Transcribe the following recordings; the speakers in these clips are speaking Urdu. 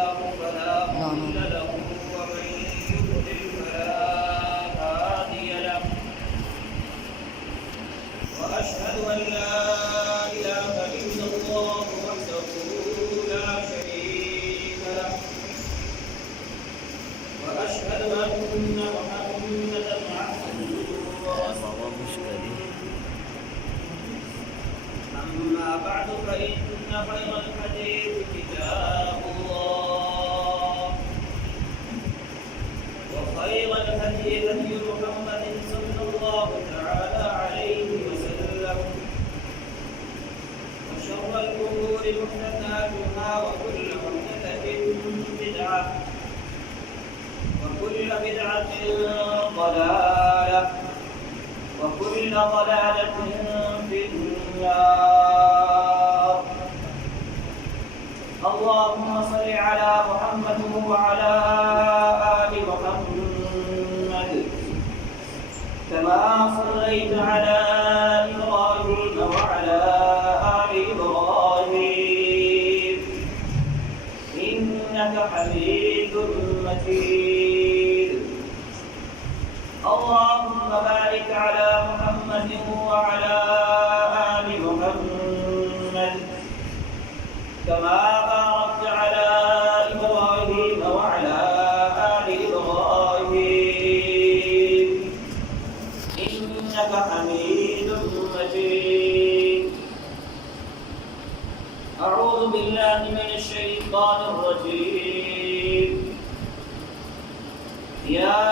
الله فلا مضل له ومن يضلل فلا هادي له وأشهد أن لا إله إلا الله وحده لا شريك له وأشهد أن محمدا عبده ورسوله أما بعد فإن خير الحديث كتاب الله وخير الهدي هدي محمد صلى الله تعالى عليه وسلم وشر الأمور محدثاتها وكل محدثة بدعة وكل بدعة ضلالة وكل ضلالة في النار. اللهم صل على محمد وعلى آل محمد كما صليت على إبراهيم وعلى آل إبراهيم إنك حميد مجيد. اللهم بارك على محمد وعلى آل محمد كما باركت على إبراهيم وعلى آل إبراهيم إنك حميد مجيد. أعوذ بالله من الشيطان الرجيم. يا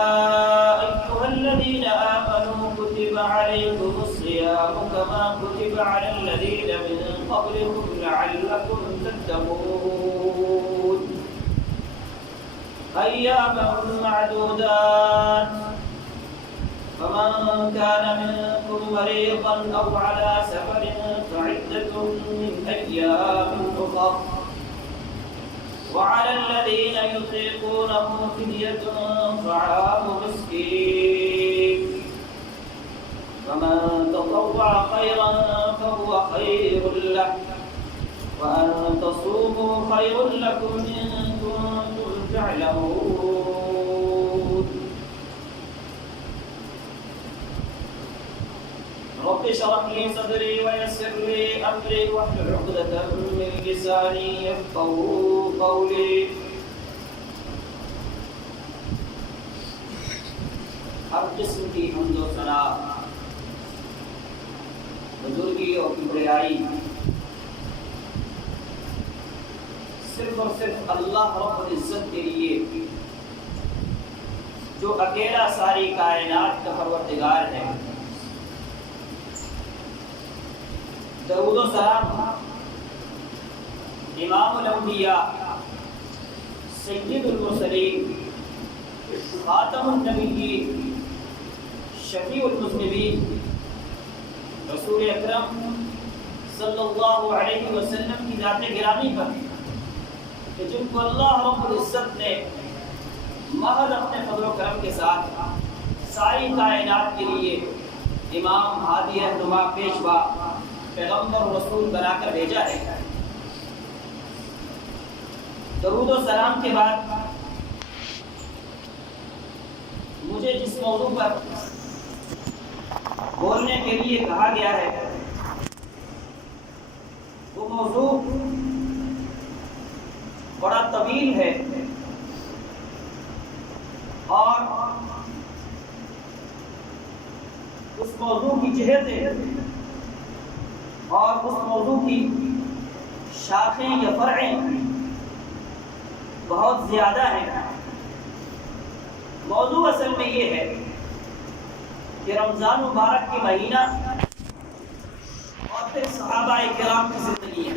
أيها الذين آمنوا كتب عليكم الصيام كما كتب على الذين من قبلكم لعلكم تتقون. أياما معدودات فمن كان منكم مريضا أو على سفر فعدة من أيام أخر وعلى الذين يطيقونه فدية طعام مسكين فمن تطوع خيرا فهو خير له وأن تصوموا خير لكم إن كنتم تعلمون. رب اشرح لي صدري ويسر لي أمري واحلل عقدة من لساني يفقهوا قولي. ہر قسم کی حمد و ثنا بزرگی اور کبریائی صرف اور صرف اللہ رب العزت کے لیے جو اکیلا ساری کائنات کا پروردگار ہے. درود و سلام امام الانبیاء سید المرسلین خاتم النبیین شفیع المذنبین رسول اکرم صلی اللہ علیہ وسلم کی ذات گرامی پر کہ جن کو اللہ رب العزت نے محض اپنے فضل و کرم کے ساتھ ساری کائنات کے لیے امام ہادی رہنما پیشوا پیغمبر و رسول بنا کر بھیجا ہے. درود و سلام کے بعد مجھے جس موضوع پر بولنے کے لیے کہا گیا ہے وہ موضوع بڑا طویل ہے اور اس موضوع کی جہتیں اور اس موضوع کی شاخیں یا فرعیں بہت زیادہ ہیں. موضوع اصل میں یہ ہے کہ رمضان مبارک کی مہینہ اور پھر صحابہ کرام کی زندگیاں.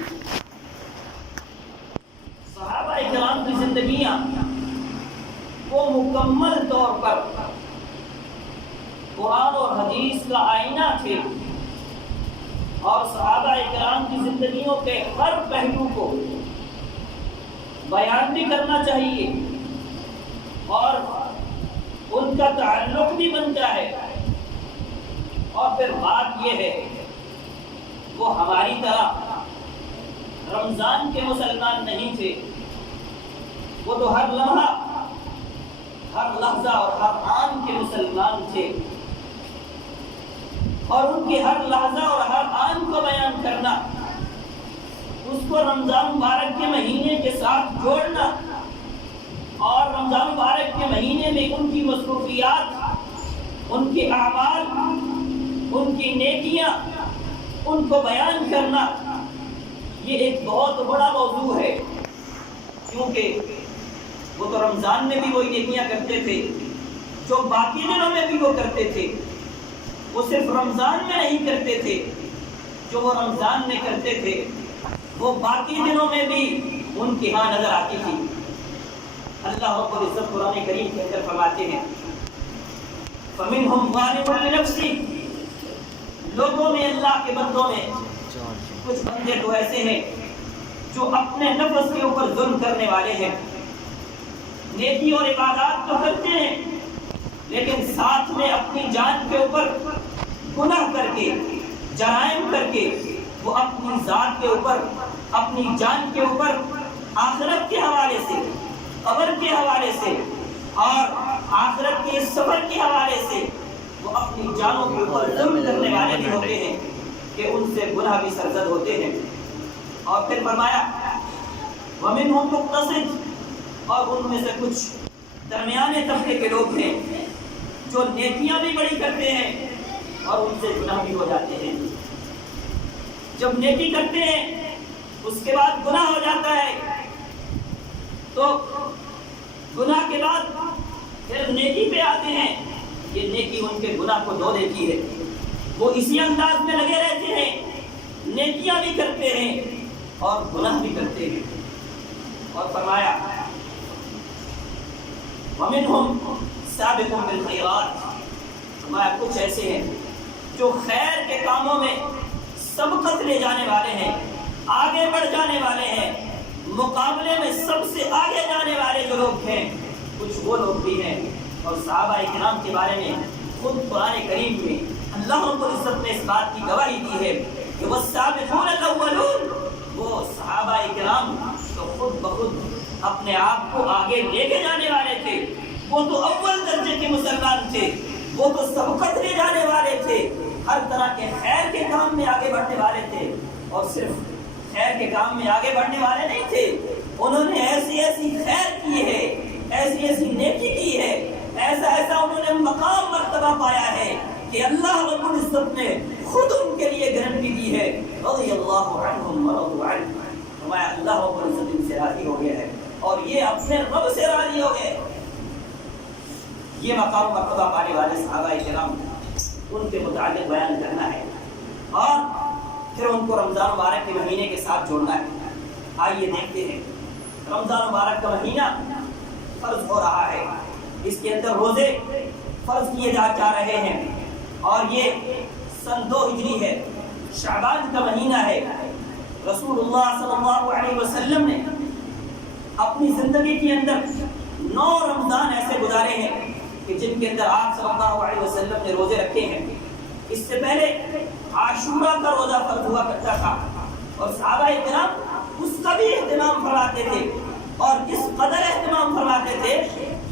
صحابہ کرام کی زندگیاں وہ مکمل طور پر قرآن اور حدیث کا آئینہ تھے اور صحابہ کرام کی زندگیوں کے ہر پہلو کو بیان بھی کرنا چاہیے اور ان کا تعلق بھی بنتا ہے. اور پھر بات یہ ہے وہ ہماری طرح رمضان کے مسلمان نہیں تھے وہ تو ہر لمحہ، ہر لحظہ اور ہر آن کے مسلمان تھے، اور ان کے ہر لحظہ اور ہر آن کو بیان کرنا، اس کو رمضان مبارک کے مہینے کے ساتھ جوڑنا، اور رمضان مبارک کے مہینے میں ان کی مصروفیات، ان کے اعمال، ان کی نیکیاں، ان کو بیان کرنا، یہ ایک بہت بڑا موضوع ہے، کیونکہ وہ تو رمضان میں بھی وہی نیکیاں کرتے تھے جو باقی دنوں میں بھی وہ کرتے تھے، وہ صرف رمضان میں نہیں کرتے تھے، جو وہ رمضان میں کرتے تھے وہ باقی دنوں میں بھی ان کی ہاں نظر آتی تھی۔ اللہ رب العزت قرآن کریم کے اندر فرماتے ہیں فَمِنْهُمْ ظَالِمٌ لِنَفْسِهِ، لوگوں میں، اللہ کے بندوں میں کچھ بندے تو ایسے ہیں جو اپنے نفس کے اوپر ظلم کرنے والے ہیں، نیکی اور عبادات تو کرتے ہیں لیکن ساتھ میں اپنی جان کے اوپر گناہ کر کے، جرائم کر کے، وہ اپنی ذات کے اوپر، اپنی جان کے اوپر آخرت کے حوالے سے، قبر کے حوالے سے اور آخرت کے سفر کے حوالے سے وہ اپنی جانوں کے اوپر ظلم کرنے والے بھی ہوتے ہیں کہ ان سے گناہ بھی سرزد ہوتے ہیں۔ اور پھر فرمایا وَمِنْهُمْ مُقْتَصِدٌ، اور ان میں سے کچھ درمیانے طبقے کے لوگ ہیں جو نیکیاں بھی بڑی کرتے ہیں اور ان سے گناہ بھی ہو جاتے ہیں۔ جب نیکی کرتے ہیں اس کے بعد گناہ ہو جاتا ہے تو گناہ کے بعد پھر نیکی پہ آتے ہیں، یہ نیکی ان کے گناہ کو دھو دیتی ہے، وہ اسی انداز میں لگے رہتے ہیں، نیکیاں بھی کرتے ہیں اور گناہ بھی کرتے ہیں۔ اور فرمایا وَمِنْهُمْ سَابِقٌ بِالْخَيْرَاتِ، فرمایا کچھ ایسے ہیں جو خیر کے کاموں میں سبقت لے جانے والے ہیں، آگے بڑھ جانے والے ہیں، مقابلے میں سب سے آگے جانے والے جو لوگ ہیں کچھ وہ لوگ بھی ہیں۔ اور صحابہ کرام کے بارے میں خود قرآن کریم میں اللہ رب العزت نے اس بات کی گواہی دی ہے کہ والسابقون الاولون، وہ صحابہ کرام تو خود بخود اپنے آپ کو آگے لے کے جانے والے تھے، وہ تو اول درجے کے مسلمان تھے، وہ تو سبقت لے جانے والے تھے، ہر طرح کے خیر کے کام میں آگے بڑھنے والے تھے، اور صرف خیر کے کام میں آگے بڑھنے والے نہیں تھے، انہوں نے ایسی ایسی خیر کی ہے، ایسی ایسی نیکی کی ہے، ایسا ایسا انہوں نے مقام مرتبہ پایا ہے کہ اللہ رب العزت نے خود ان کے لیے گارنٹی دی ہے رضی اللہ عنہم ورضوا عنہ، فرمایا اللہ رب العزت ان سے راضی ہو گیا ہے اور یہ اپنے رب سے راضی ہو گئے۔ یہ مقام مرتبہ پانے والے صحابہ کرام ان کے متعلق بیان کرنا ہے اور پھر ان کو رمضان مبارک کے مہینے کے ساتھ جوڑنا ہے۔ آئیے دیکھتے ہیں، رمضان مبارک کا مہینہ فرض ہو رہا ہے، اس کے اندر روزے فرض کیے جا رہے ہیں، اور یہ سن 2 ہجری ہے، شعبان کا مہینہ ہے۔ رسول اللہ صلی اللہ علیہ وسلم نے اپنی زندگی کے اندر 9 رمضان ایسے گزارے ہیں کہ جن کے اندر آپ صلی اللہ علیہ وسلم نے روزے رکھے ہیں۔ اس سے پہلے عاشورہ کا روزہ فرض ہوا کرتا تھا اور صحابہ کرام اس کا بھی اہتمام فرماتے تھے، اور اس قدر اہتمام فرماتے تھے،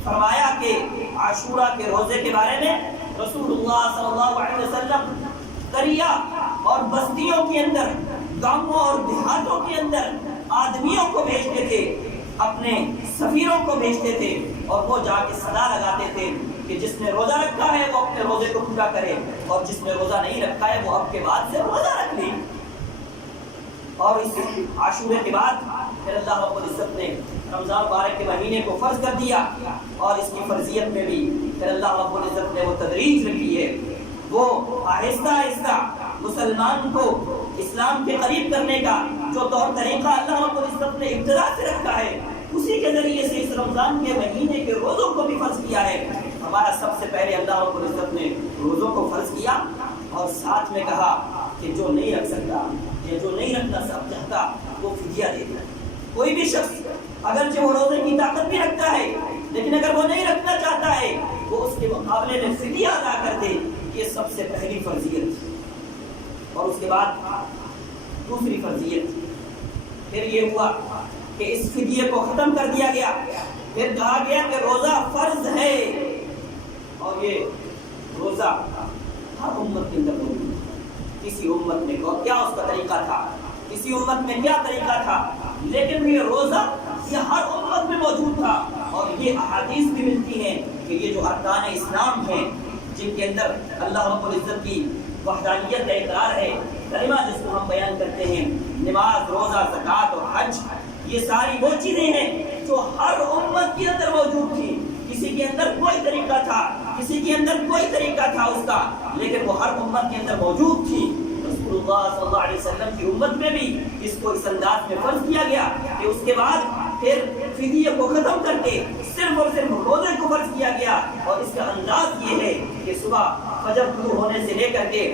فرمایا کہ عاشورہ کے روزے کے بارے میں رسول اللہ صلی اللہ علیہ وسلم دریا اور بستیوں کے اندر، گاؤں اور دیہاتوں کے اندر آدمیوں کو بھیجتے تھے، اپنے سفیروں کو بھیجتے تھے، اور وہ جا کے صدا لگاتے تھے کہ جس نے روزہ رکھا ہے وہ اپنے روزے کو پورا کرے، اور جس نے روزہ نہیں رکھا ہے وہ اب کے بعد سے روزہ رکھ لے۔ اور اس عاشورے کے بعد پھر اللہ رب العزت نے رمضان مبارک کے مہینے کو فرض کر دیا، اور اس کی فرضیت میں بھی پھر اللہ رب العزت نے وہ تدریج رکھی ہے، وہ آہستہ آہستہ مسلمان کو اسلام کے قریب کرنے کا جو طور طریقہ اللہ رب العزت نے ابتدا سے رکھا ہے، اسی کے ذریعے سے اس رمضان کے مہینے کے روزوں کو بھی فرض کیا ہے۔ ہمارا سب سے پہلے اللہ رب العزت نے روزوں کو فرض کیا، اور ساتھ میں کہا کہ جو نہیں رکھ سکتا یا جو نہیں رکھنا چاہتا وہ فدیہ دے دے۔ کوئی بھی شخص اگرچہ وہ روزے کی طاقت بھی رکھتا ہے لیکن اگر وہ نہیں رکھنا چاہتا ہے وہ اس کے مقابلے میں فدیہ ادا کر دے، یہ سب سے پہلی فرضیت۔ اور اس کے بعد دوسری فرضیت پھر یہ ہوا کہ اس فدیے کو ختم کر دیا گیا. پھر کہا گیا کہ روزہ فرض ہے، اور یہ روزہ ہر امت کے اندر موجود ہے. کسی امت میں کیا اس کا طریقہ تھا، کسی امت میں کیا طریقہ تھا، لیکن یہ روزہ یہ ہر امت میں موجود تھا. اور یہ احادیث بھی ملتی ہیں کہ یہ جو ارکان اسلام ہیں جن کے اندر اللہ رب العزت کی وحدانیت کا اقرار ہے، کلمہ جس کو ہم بیان کرتے ہیں، نماز، روزہ، زکوٰۃ اور حج، یہ ساری وہ چیزیں ہیں جو ہر امت کے اندر موجود تھی. کسی کے اندر کوئی طریقہ تھا، کسی کے اندر کوئی طریقہ تھا اس کا، لیکن وہ ہر امت کے اندر موجود تھی. رسول اللہ صلی اللہ علیہ وسلم کی امت میں بھی اس کو اس انداز میں فرض کیا گیا کہ اس کے بعد پھر فدیے کو ختم کر کے صرف اور صرف روزے کو فرض کیا گیا. اور اس کا انداز یہ ہے کہ صبح فجر طلوع ہونے سے لے کر کے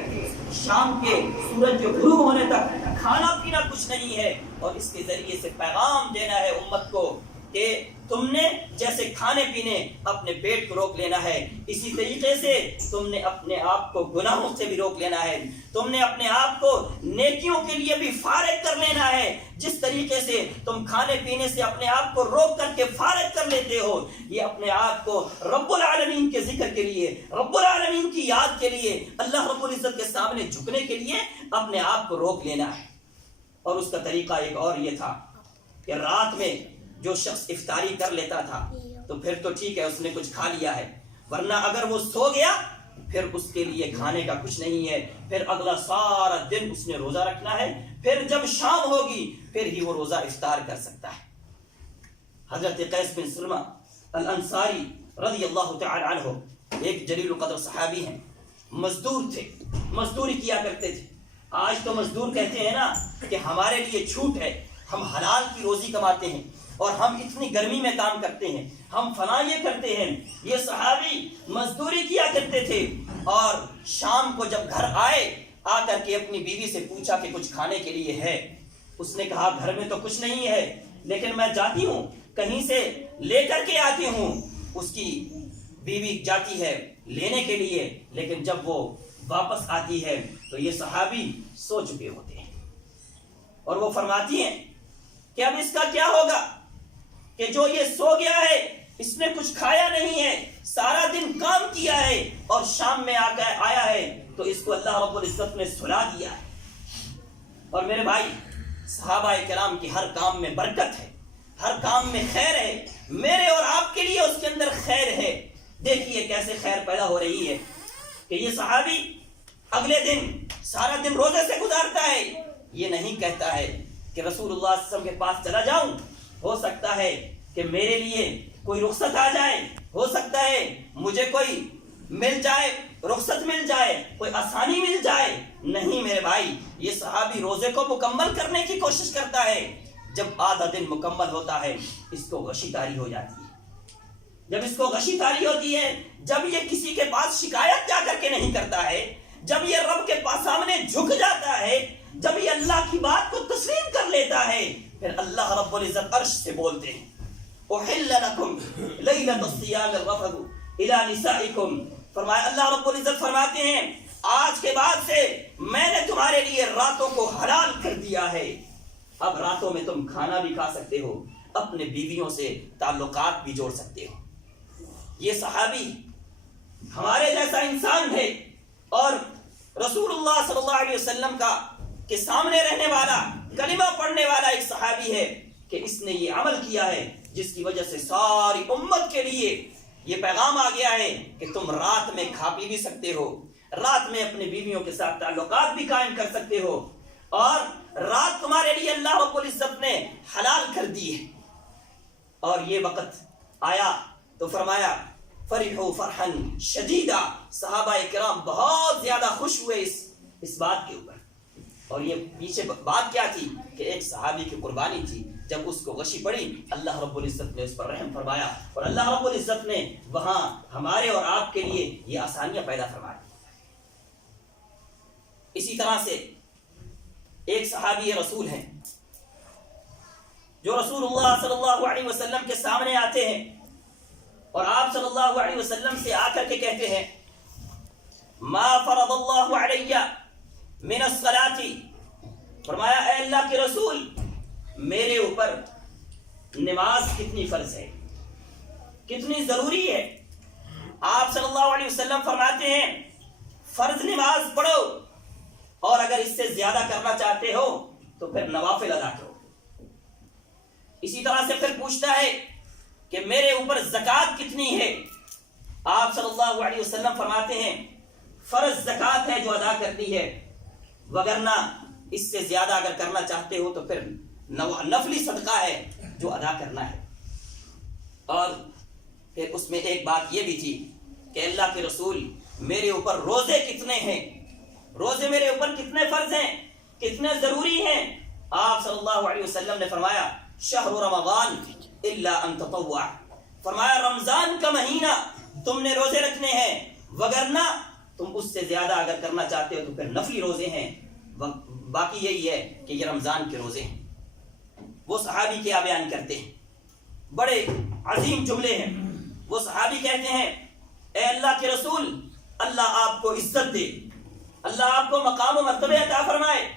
شام کے سورج کے غروب ہونے تک کھانا پینا کچھ نہیں ہے. اور اس کے ذریعے سے پیغام دینا ہے امت کو کہ تم نے جیسے کھانے پینے اپنے پیٹ کو روک لینا ہے، اسی طریقے سے تم نے اپنے آپ کو گناہوں سے بھی روک لینا ہے. تم نے اپنے آپ کو نیکیوں کے لیے بھی فارغ کر لینا ہے. جس طریقے سے تم کھانے پینے سے اپنے آپ کو روک کر کے فارغ کر لیتے ہو، یہ اپنے آپ کو رب العالمین کے ذکر کے لیے، رب العالمین کی یاد کے لیے، اللہ رب العزت کے سامنے جھکنے کے لیے اپنے آپ کو روک لینا ہے. اور اس کا طریقہ ایک اور یہ تھا کہ رات میں جو شخص افطاری کر لیتا تھا تو پھر تو ٹھیک ہے، اس نے کچھ کھا لیا ہے، ورنہ اگر وہ سو گیا پھر اس کے لیے کھانے کا کچھ نہیں ہے. پھر اگلا سارا دن اس نے روزہ رکھنا ہے. پھر جب شام ہوگی پھر ہی وہ روزہ افطار کر سکتا ہے. حضرت قیس بن سلمہ الانصاری رضی اللہ تعالی عنہ ایک جلیل القدر صحابی ہیں، مزدور تھے، مزدوری کیا کرتے تھے. آج تو مزدور کہتے ہیں نا کہ ہمارے لیے چھوٹ ہے، ہم حلال کی روزی کماتے ہیں اور ہم اتنی گرمی میں کام کرتے ہیں، ہم فلاں یہ کرتے ہیں. یہ صحابی مزدوری کیا کرتے تھے اور شام کو جب گھر آئے، آ کر کے اپنی بیوی سے پوچھا کہ کچھ کھانے کے لیے ہے. اس نے کہا گھر میں تو کچھ نہیں ہے، لیکن میں جاتی ہوں کہیں سے لے کر کے آتی ہوں. اس کی بیوی جاتی ہے لینے کے لیے، لیکن جب وہ واپس آتی ہے تو یہ صحابی سو چکے ہوتے ہیں. اور وہ فرماتی ہیں کہ اب اس کا کیا ہوگا کہ جو یہ سو گیا ہے، اس نے کچھ کھایا نہیں ہے، سارا دن کام کیا ہے اور شام میں آ کر آیا ہے تو اس کو اللہ رب العزت نے سلا دیا ہے. اور میرے بھائی، صحابہ کرام کی ہر کام میں برکت ہے، ہر کام میں خیر ہے. میرے اور آپ کے لیے اس کے اندر خیر ہے. دیکھیے کیسے خیر پیدا ہو رہی ہے کہ یہ صحابی اگلے دن سارا دن روزے سے گزارتا ہے. یہ نہیں کہتا ہے کہ رسول اللہ صلی اللہ علیہ وسلم کے پاس چلا جاؤں، ہو سکتا ہے کہ میرے لیے کوئی رخصت آ جائے، ہو سکتا ہے مجھے کوئی مل جائے، رخصت مل جائے، کوئی آسانی مل جائے. نہیں میرے بھائی، یہ صحابی روزے کو مکمل کرنے کی کوشش کرتا ہے. جب آدھا دن مکمل ہوتا ہے اس کو غشی طاری ہو جاتی ہے. جب اس کو غشی طاری ہوتی ہے، جب یہ کسی کے پاس شکایت جا کر کے نہیں کرتا ہے، جب یہ رب کے پاس سامنے جھک جاتا ہے، جب یہ اللہ کی بات کو تسلیم کر لیتا ہے، پھر اللہ رب العزت عرش سے بولتے ہیں احل لکم لیلۃ الصیام الرفث الی نسائکم. فرمایا اللہ رب العزت فرماتے ہیں آج کے بعد سے میں نے تمہارے لیے راتوں کو حلال کر دیا ہے. اب راتوں میں تم کھانا بھی کھا سکتے ہو، اپنے بیویوں سے تعلقات بھی جوڑ سکتے ہو. یہ صحابی ہمارے جیسا انسان ہے اور رسول اللہ صلی اللہ علیہ وسلم کا کے سامنے رہنے والا، کلمہ پڑھنے والا ایک صحابی ہے کہ اس نے یہ عمل کیا ہے جس کی وجہ سے ساری امت کے لیے یہ پیغام آ گیا ہے کہ تم رات میں کھا پی بھی سکتے ہو، رات میں اپنی بیویوں کے ساتھ تعلقات بھی قائم کر سکتے ہو، اور رات تمہارے لیے اللہ رب العزت نے حلال کر دی ہے. اور یہ وقت آیا تو فرمایا فرحوا فرحا شدیدا. صحابہ کرام بہت زیادہ خوش ہوئے اس بات کے اوپر. اور یہ پیچھے بات کیا تھی کہ ایک صحابی کی قربانی تھی. جب اس کو غشی پڑی اللہ رب العزت نے اس پر رحم فرمایا اور اللہ رب العزت نے وہاں ہمارے اور آپ کے لیے یہ آسانیاں پیدا فرمائی. اسی طرح سے ایک صحابی رسول ہیں جو رسول اللہ صلی اللہ علیہ وسلم کے سامنے آتے ہیں اور آپ صلی اللہ علیہ وسلم سے آ کر کے کہتے ہیں ما فرض اللہ علیہ من الصلاۃ. فرمایا اے اللہ کے رسول، میرے اوپر نماز کتنی فرض ہے، کتنی ضروری ہے۔ آپ صلی اللہ علیہ وسلم فرماتے ہیں فرض نماز پڑھو، اور اگر اس سے زیادہ کرنا چاہتے ہو تو پھر نوافل ادا کرو۔ اسی طرح سے پھر پوچھتا ہے کہ میرے اوپر زکوٰۃ کتنی ہے۔ آپ صلی اللہ علیہ وسلم فرماتے ہیں فرض زکوٰۃ ہے جو ادا کرنی ہے، وگرنہ اس سے زیادہ اگر کرنا چاہتے ہو تو پھر نفلی صدقہ ہے جو ادا کرنا ہے۔ اور پھر اس میں ایک بات یہ بھی تھی کہ اللہ کے رسول میرے اوپر روزے کتنے ہیں، روزے میرے اوپر کتنے فرض ہیں، کتنے ضروری ہیں۔ آپ صلی اللہ علیہ وسلم نے فرمایا شہر رمضان الا ان تطوع، فرمایا رمضان کا مہینہ تم نے روزے رکھنے ہیں، وگرنہ تم اس سے زیادہ اگر کرنا چاہتے ہو تو پھر نفلی روزے ہیں۔ باقی یہی ہے کہ یہ رمضان کے روزے ہیں۔ وہ صحابی کیا بیان کرتے ہیں، بڑے عظیم جملے ہیں۔ وہ صحابی کہتے ہیں اے اللہ کے رسول، اللہ آپ کو عزت دے، اللہ آپ کو مقام و مرتبہ عطا فرمائے،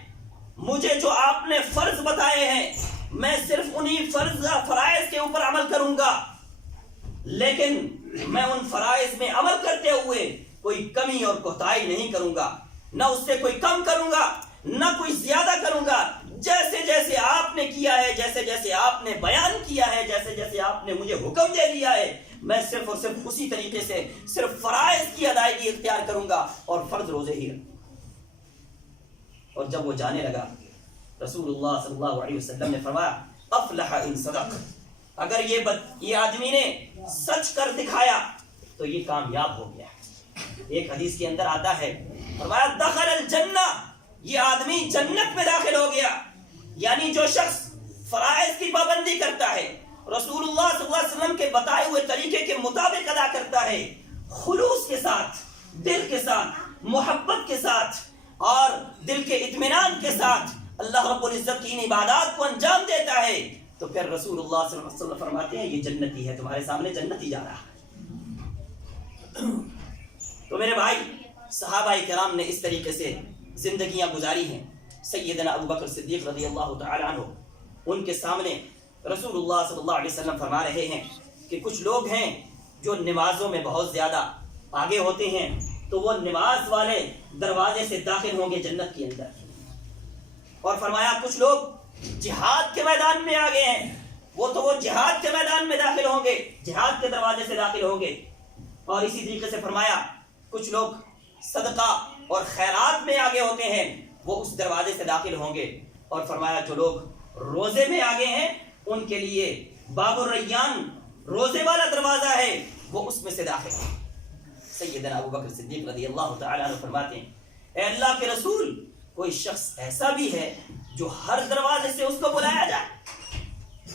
مجھے جو آپ نے فرض بتائے ہیں میں صرف انہی فرائض کے اوپر عمل کروں گا، لیکن میں ان فرائض میں عمل کرتے ہوئے کوئی کمی اور کوتاہی نہیں کروں گا، نہ اس سے کوئی کم کروں گا نہ کوئی زیادہ کروں گا۔ جیسے جیسے آپ نے کیا ہے، جیسے جیسے آپ نے بیان کیا ہے، جیسے جیسے آپ نے مجھے حکم دے دیا ہے، میں صرف اور صرف اسی طریقے سے صرف فرائض کی ادائیگی اختیار کروں گا اور فرض روزے ہی رکھوں گا۔ اور جب وہ جانے لگا رسول اللہ صلی اللہ علیہ وسلم نے فرمایا افلح ان صدق، اگر یہ آدمی نے سچ کر دکھایا تو یہ کامیاب ہو گیا۔ ایک حدیث کے اندر آتا ہے فرمایا دخل الجنہ، یہ آدمی جنت میں داخل ہو گیا۔ یعنی جو شخص فرائض کی پابندی کرتا ہے، رسول اللہ صلی اللہ علیہ وسلم کے بتائے ہوئے طریقے کے مطابق ادا کرتا ہے، خلوص کے ساتھ، دل کے ساتھ، محبت کے ساتھ اور دل کے اطمینان کے ساتھ اللہ رب العزت کی ان عبادات کو انجام دیتا ہے، تو پھر رسول اللہ صلی اللہ علیہ وسلم فرماتے ہیں یہ جنتی ہے، تمہارے سامنے جنتی جا رہا ہے۔ تو میرے بھائی، صحابہ کرام نے اس طریقے سے زندگیاں گزاری ہیں۔ سیدنا ابو بکر صدیق رضی اللہ تعالی عنہ، ان کے سامنے رسول اللہ صلی اللہ علیہ وسلم فرما رہے ہیں کہ کچھ لوگ ہیں جو نمازوں میں بہت زیادہ آگے ہوتے ہیں، تو وہ نماز والے دروازے سے داخل ہوں گے جنت کے اندر۔ اور فرمایا کچھ لوگ جہاد کے میدان میں آگے ہیں، وہ جہاد کے میدان میں داخل ہوں گے، جہاد کے دروازے سے داخل ہوں گے۔ اور اسی طریقے سے فرمایا کچھ لوگ صدقہ اور خیرات میں آگے ہوتے ہیں، وہ اس دروازے سے داخل ہوں گے۔ اور فرمایا جو لوگ روزے میں آگے ہیں ان کے لیے باب الریان، روزے والا دروازہ ہے، وہ اس میں سے داخل ہے۔ سیدنا ابو بکر صدیق رضی اللہ تعالی عنہ فرماتے ہیں اے اللہ کے رسول، کوئی شخص ایسا بھی ہے جو ہر دروازے سے اس کو بلایا جائے؟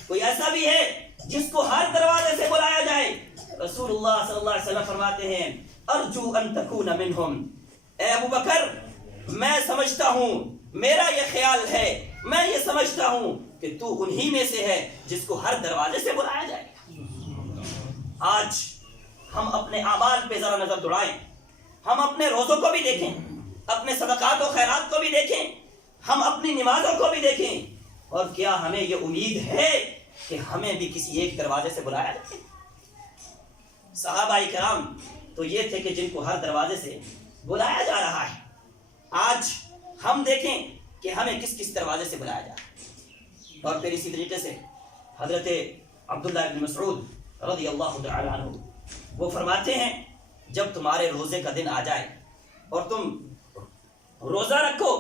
کوئی ایسا بھی ہے جس کو ہر دروازے سے بلایا جائے؟ رسول اللہ صلی اللہ علیہ وسلم فرماتے ہیں ارجو ان تکون منہم، اے ابو بکر میں سمجھتا ہوں، میرا یہ خیال ہے، میں یہ سمجھتا ہوں کہ تو انہی میں سے ہے جس کو ہر دروازے سے بلایا جائے گا۔ آج ہم اپنے اعمال پہ ذرا نظر دوڑائیں، ہم اپنے روزوں کو بھی دیکھیں، اپنے صدقات و خیرات کو بھی دیکھیں، ہم اپنی نمازوں کو بھی دیکھیں، اور کیا ہمیں یہ امید ہے کہ ہمیں بھی کسی ایک دروازے سے بلایا جائے؟ صحابہ کرام تو یہ تھے کہ جن کو ہر دروازے سے بلایا جا رہا ہے۔ آج ہم دیکھیں کہ ہمیں کس کس دروازے سے بلایا جا رہا ہے۔ اور پھر اسی طریقے سے حضرت عبداللہ بن مسعود رضی اللہ تعالی عنہ وہ فرماتے ہیں جب تمہارے روزے کا دن آ جائے اور تم روزہ رکھو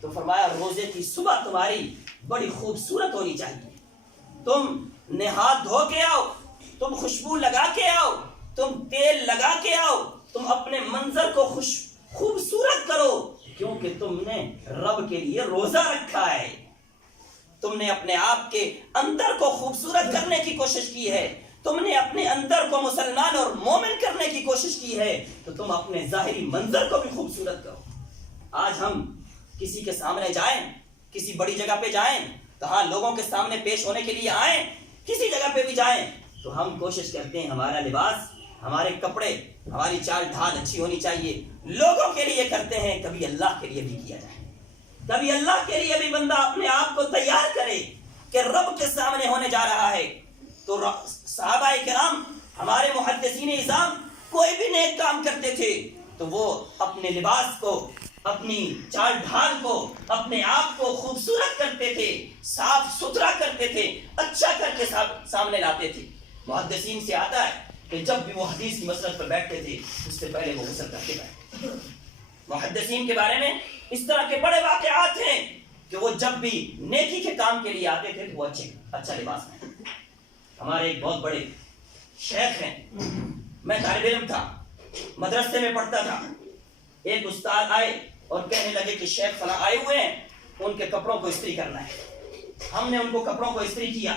تو فرمایا روزے کی صبح تمہاری بڑی خوبصورت ہونی چاہیے، تم نہاد دھو کے آؤ، تم خوشبو لگا کے آؤ، تم تیل لگا کے آؤ، تم اپنے منظر کو خوبصورت کرو، کیونکہ تم نے رب کے لیے روزہ رکھا ہے، تم نے اپنے آپ کے اندر کو خوبصورت کرنے کی کوشش کی ہے، تم نے اپنے اندر کو مسلمان اور مومن کرنے کی کوشش کی ہے، تو تم اپنے ظاہری منظر کو بھی خوبصورت کرو۔ آج ہم کسی کے سامنے جائیں، کسی بڑی جگہ پہ جائیں، تو ہاں لوگوں کے سامنے پیش ہونے کے لیے آئیں، کسی جگہ پہ بھی جائیں تو ہم کوشش کرتے ہیں ہمارا لباس، ہمارے کپڑے، ہماری چال ڈھال اچھی ہونی چاہیے، لوگوں کے لیے کرتے ہیں، کبھی اللہ کے لیے بھی کیا جائے، کبھی اللہ کے لیے بھی بندہ اپنے آپ کو تیار کرے، کہ رب کے سامنے ہونے جا رہا ہے، تو صحابہ کرام ہمارے محدثین اعظام کوئی بھی نیک کام کرتے تھے تو وہ اپنے لباس کو، اپنی چال ڈھال کو، اپنے آپ کو خوبصورت کرتے تھے، صاف ستھرا کرتے تھے، اچھا کر کے سامنے لاتے تھے۔ محدثین سے آتا ہے کہ جب بھی وہ حدیث کی مسند پر بیٹھتے تھے اس سے پہلے وہ غسل کرتے بیٹھتے۔ محدثین کے بارے میں اس طرح کے بڑے واقعات ہیں کہ وہ جب بھی نیکی کے کام کے لیے آتے تھے تو وہ اچھا لباس میں۔ ہمارے ایک بہت بڑے شیخ ہیں، میں طالب علم تھا، مدرسے میں پڑھتا تھا، ایک استاد آئے اور کہنے لگے کہ شیخ فلاں آئے ہوئے ہیں، ان کے کپڑوں کو استری کرنا ہے۔ ہم نے ان کو کپڑوں کو استری کیا،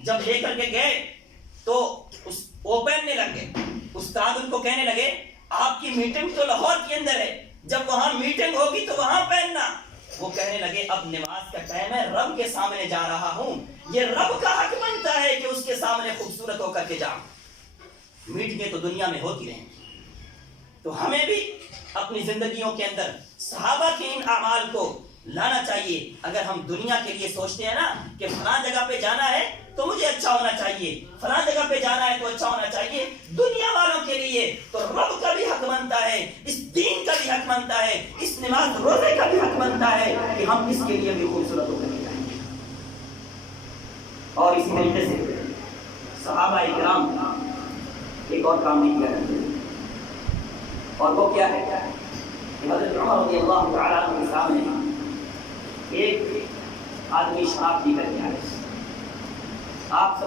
جب لے کر کے گئے تو وہ پہننے لگے۔ استاد ان کو کہنے لگے آپ کی میٹنگ تو لاہور کے اندر ہے، جب وہاں میٹنگ ہوگی تو وہاں پہننا۔ وہ کہنے لگے اب نماز کا ٹائم ہے، رب کے سامنے جا رہا ہوں، یہ رب کا حق بنتا ہے کہ اس کے سامنے خوبصورت ہو کر کے جاؤں۔ میٹنگیں تو دنیا میں ہوتی رہیں، تو ہمیں بھی اپنی زندگیوں کے اندر صحابہ کے ان اعمال کو لانا چاہیے۔ اگر ہم دنیا کے لیے سوچتے ہیں نا کہ فلاں جگہ پہ جانا ہے تو مجھے اچھا ہونا چاہیے، فلاں جگہ پہ جانا ہے تو اچھا ہونا چاہیے، دنیا والوں کے لیے تو رب کا بھی حق بنتا ہے، اس دین کا بھی حق بنتا ہے، اس نماز روزے کا بھی حق بنتا ہے کہ ہم اس کے لیے بھی خوبصورت ہو کر کے جائیں۔ اور اسی طریقے سے صحابہ کرام ایک اور کام نہیں کیا کرتے، اور وہ کیا ہے کہ حضرت عمر رضی اللہ تعالیٰ عنہ کے سامنے ایک آدمی شراب پی کر کے آئے، آپ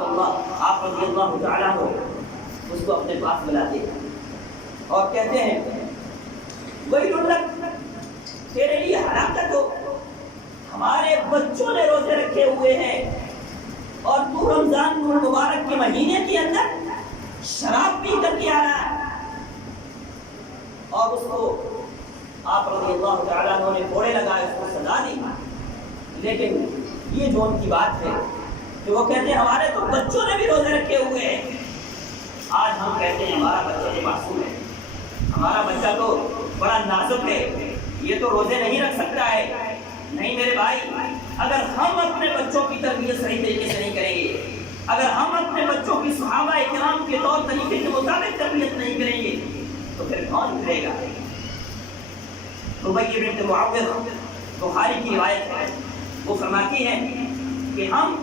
رضی اللہ تعالیٰ عنہ اس کو اپنے پاس بلاتے ہیں اور کہتے ہیں وَيْلٌ لَكَ، تیرے لیے ہلاکت ہو، ہمارے بچوں نے روزے رکھے ہوئے ہیں اور تو رمضان المبارک کے مہینے کے اندر شراب پی کر کے آ رہا ہے۔ اور اس کو آپ رضی اللہ تعالیٰ عنہ نے کوڑے لگائے، اس کو سزا دی۔ لیکن یہ جو ان کی بات ہے کہ وہ کہتے ہیں ہمارے تو بچوں نے بھی روزے رکھے ہوئے ہیں۔ آج ہم کہتے ہیں ہمارا بچہ تو معصوم ہے، ہمارا بچہ تو بڑا نازک ہے، یہ تو روزے نہیں رکھ سکتا ہے۔ نہیں میرے بھائی، اگر ہم اپنے بچوں کی تربیت صحیح طریقے سے نہیں کریں گے، اگر ہم اپنے بچوں کی صحابہ کرام کے طور طریقے کے مطابق تربیت نہیں کریں گے تو پھر کون کرے گا؟ ربیع بنت معوذ بخاری کی روایت ہے، وہ فرماتی ہے کہ ہم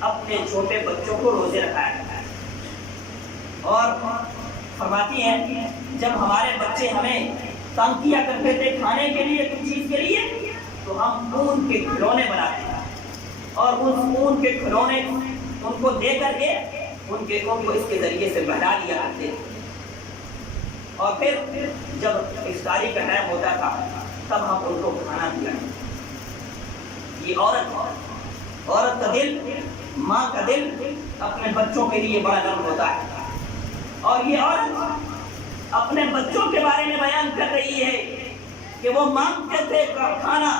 اپنے چھوٹے بچوں کو روزے رکھایا کرتے ہیں، اور فرماتی ہیں جب ہمارے بچے ہمیں تنگ کیا کرتے تھے کھانے کے لیے کچھ چیز کے لیے تو ہم اون کے کھلونے بناتے ہیں اور اس اون کے کھلونے ان کو دے کر کے ان کو اس کے ذریعے سے بہلا لیا کرتے تھے، اور پھر جب افطاری کا ٹائم ہوتا تھا تب ہم ان کو کھانا کھلاتے۔ یہ عورت کا دل، ماں کا دل اپنے بچوں کے لیے بڑا نرم ہوتا ہے، اور یہ عورت اپنے بچوں کے بارے میں بیان کر رہی ہے کہ وہ مانگتے تھے کھانا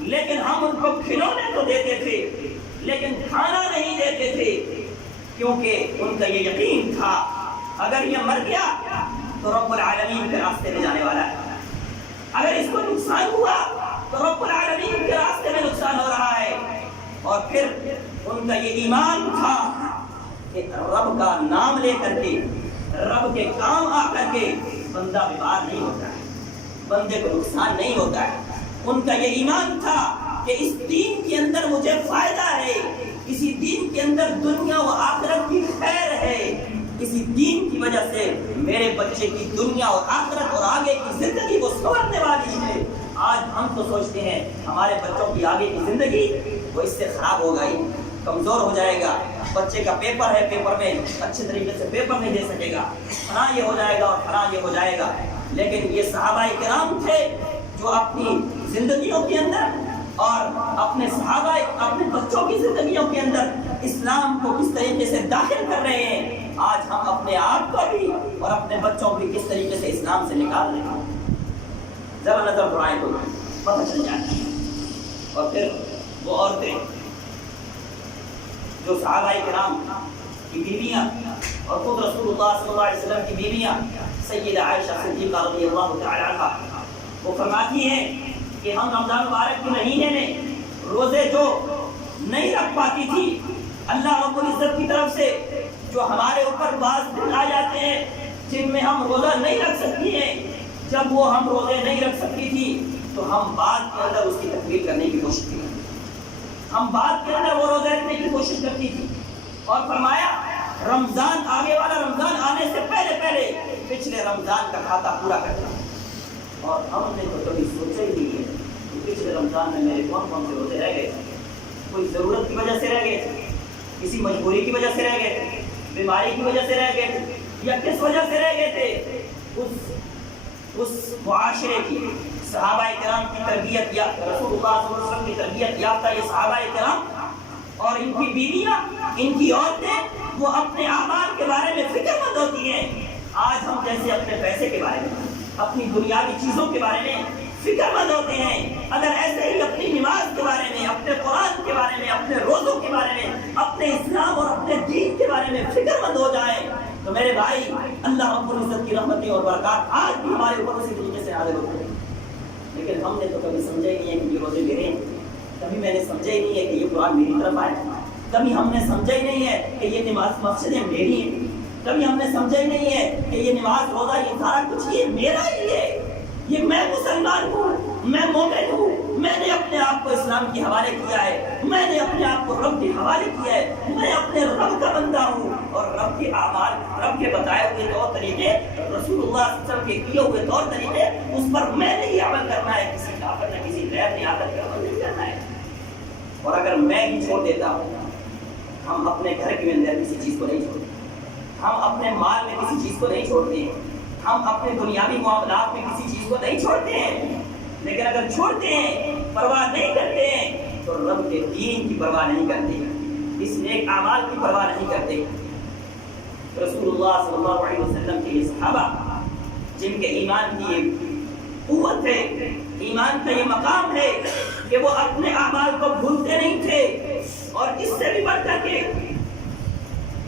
لیکن ہم ان کو کھلونے تو دیتے تھے لیکن کھانا نہیں دیتے تھے، کیونکہ ان کا یہ یقین تھا اگر یہ مر گیا تو رب العالمین کے راستے میں جانے والا ہے، اگر اس کو نقصان ہوا تو رب العالمین کے راستے میں نقصان ہو رہا ہے۔ اور پھر ان کا یہ ایمان تھا کہ رب کا نام لے کر کے، رب کے کام آ کر کے بندہ بیمار نہیں ہوتا ہے، بندے کو نقصان نہیں ہوتا ہے۔ ان کا یہ ایمان تھا کہ اس دین کے اندر مجھے فائدہ ہے، اسی دین کے اندر دنیا و آخرت کی خیر ہے، اسی دین کی وجہ سے میرے بچے کی دنیا اور آخرت اور آگے کی زندگی کو سنورنے والی ہے۔ آج ہم تو سوچتے ہیں ہمارے بچوں کی آگے کی زندگی وہ اس سے خراب ہو گئی، کمزور ہو جائے گا، بچے کا پیپر ہے، پیپر میں اچھے طریقے سے پیپر نہیں دے سکے گا، فلاں یہ ہو جائے گا اور فلاں یہ ہو جائے گا۔ لیکن یہ صحابہ کرام تھے جو اپنی زندگیوں کے اندر اور اپنے بچوں کی زندگیوں کے اندر اسلام کو کس طریقے سے داخل کر رہے ہیں۔ آج ہم اپنے آپ کو بھی اور اپنے بچوں کو بھی کس طریقے سے اسلام سے نکال رہے ہیں، ذرا نظر دہرائیں تو پتہ چل جاتا ہے۔ اور پھر وہ عورتیں جو صحابہ کرام کی بیویاں اور خود رسول اللہ صلی اللہ علیہ وسلم کی بیویاں سیدہ عائشہ صدیقہ رضی اللہ تعالی عنہا، وہ فرماتی ہیں کہ ہم رمضان مبارک کے مہینے میں روزے جو نہیں رکھ پاتی تھی، اللہ رب العزت کی طرف سے جو ہمارے اوپر بعض دن آ جاتے ہیں جن میں ہم روزہ نہیں رکھ سکتی ہیں، جب وہ ہم روزے نہیں رکھ سکتی تھی تو ہم بعد کے اندر اس کی تکمیل کرنے کی کوشش کی، ہم بعد کے اندر وہ روزے رکھنے کی کوشش کرتی تھی، اور فرمایا رمضان آگے والا رمضان آنے سے پہلے پہلے پچھلے رمضان کا کھاتا پورا کرنا۔ اور ہم نے تو کبھی سوچا ہی نہیں ہے کہ پچھلے رمضان میں میرے کون کون سے روزے رہ گئے، کوئی ضرورت کی وجہ سے رہ گئے، کسی مجبوری کی وجہ سے رہ گئے، بیماری کی وجہ سے رہ گئے، یا کس وجہ سے رہ گئے تھے؟ اس معاشرے کی صحابہ کرام کی تربیت یا رسول اللہ صلی اللہ علیہ وسلم کی تربیت یافتہ یہ صحابہ کرام اور ان کی بیویاں، ان کی عورتیں، وہ اپنے اعمال کے بارے میں فکر مند ہوتی ہیں۔ آج ہم جیسے اپنے پیسے کے بارے میں، اپنی دنیاوی چیزوں کے بارے میں فکر مند ہوتے ہیں، اگر ایسے ہی اپنی نماز کے بارے میں، اپنے قرآن کے بارے میں، اپنے روزوں کے بارے میں، اپنے اسلام اور اپنے دین کے بارے میں فکر مند ہو جائیں تو میرے بھائی اللہ رب العزت کی رحمتیں اور برکات آج بھی ہمارے اوپر اسی طریقے سے نازل ہوتے ہیں۔ لیکن ہم نے تو کبھی سمجھا ہی نہیں ہے کہ یہ روزے میرے ہیں، کبھی میں نے سمجھا ہی نہیں ہے کہ یہ قرآن میری طرف آئے، کبھی ہم نے سمجھا ہی نہیں ہے کہ یہ نماز مسجدیں میری ہیں، کبھی ہم نے سمجھا ہی نہیں ہے کہ یہ نماز روزہ یہ سارا کچھ یہ میرا ہی ہے، یہ میں مسلمان ہوں، میں مومن ہوں، میں نے اپنے آپ کو اسلام کے حوالے کیا ہے، میں نے اپنے آپ کو رب کے حوالے کیا ہے، میں اپنے رب کا بندہ ہوں، اور رب کے اعمال، رب کے بتائے ہوئے طور طریقے، رسول اللہ صلی اللہ علیہ وسلم کے کیے ہوئے طور طریقے، اس پر میں نے ہی عمل کرنا ہے، کسی کافر نے، کسی غیر نے آ کر کے عمل نہیں کرنا ہے۔ اور اگر میں ہی چھوڑ دیتا ہوں، ہم اپنے گھر کے اندر کسی چیز کو نہیں چھوڑتے، ہم اپنے مال میں کسی چیز کو نہیں چھوڑتے ہیں، ہم اپنے دنیاوی معاملات میں کسی چیز کو نہیں چھوڑتے ہیں، لیکن اگر چھوڑتے ہیں، پرواہ نہیں کرتے ہیں، تو رب کے دین کی پرواہ نہیں کرتے، اس نیک اعمال کی پرواہ نہیں کرتے۔ رسول اللہ صلی اللہ علیہ وسلم کے یہ صحابہ جن کے ایمان کی یہ قوت ہے، ایمان کا یہ مقام ہے کہ وہ اپنے اعمال کو بھولتے نہیں تھے، اور اس سے بھی بڑھ کر کے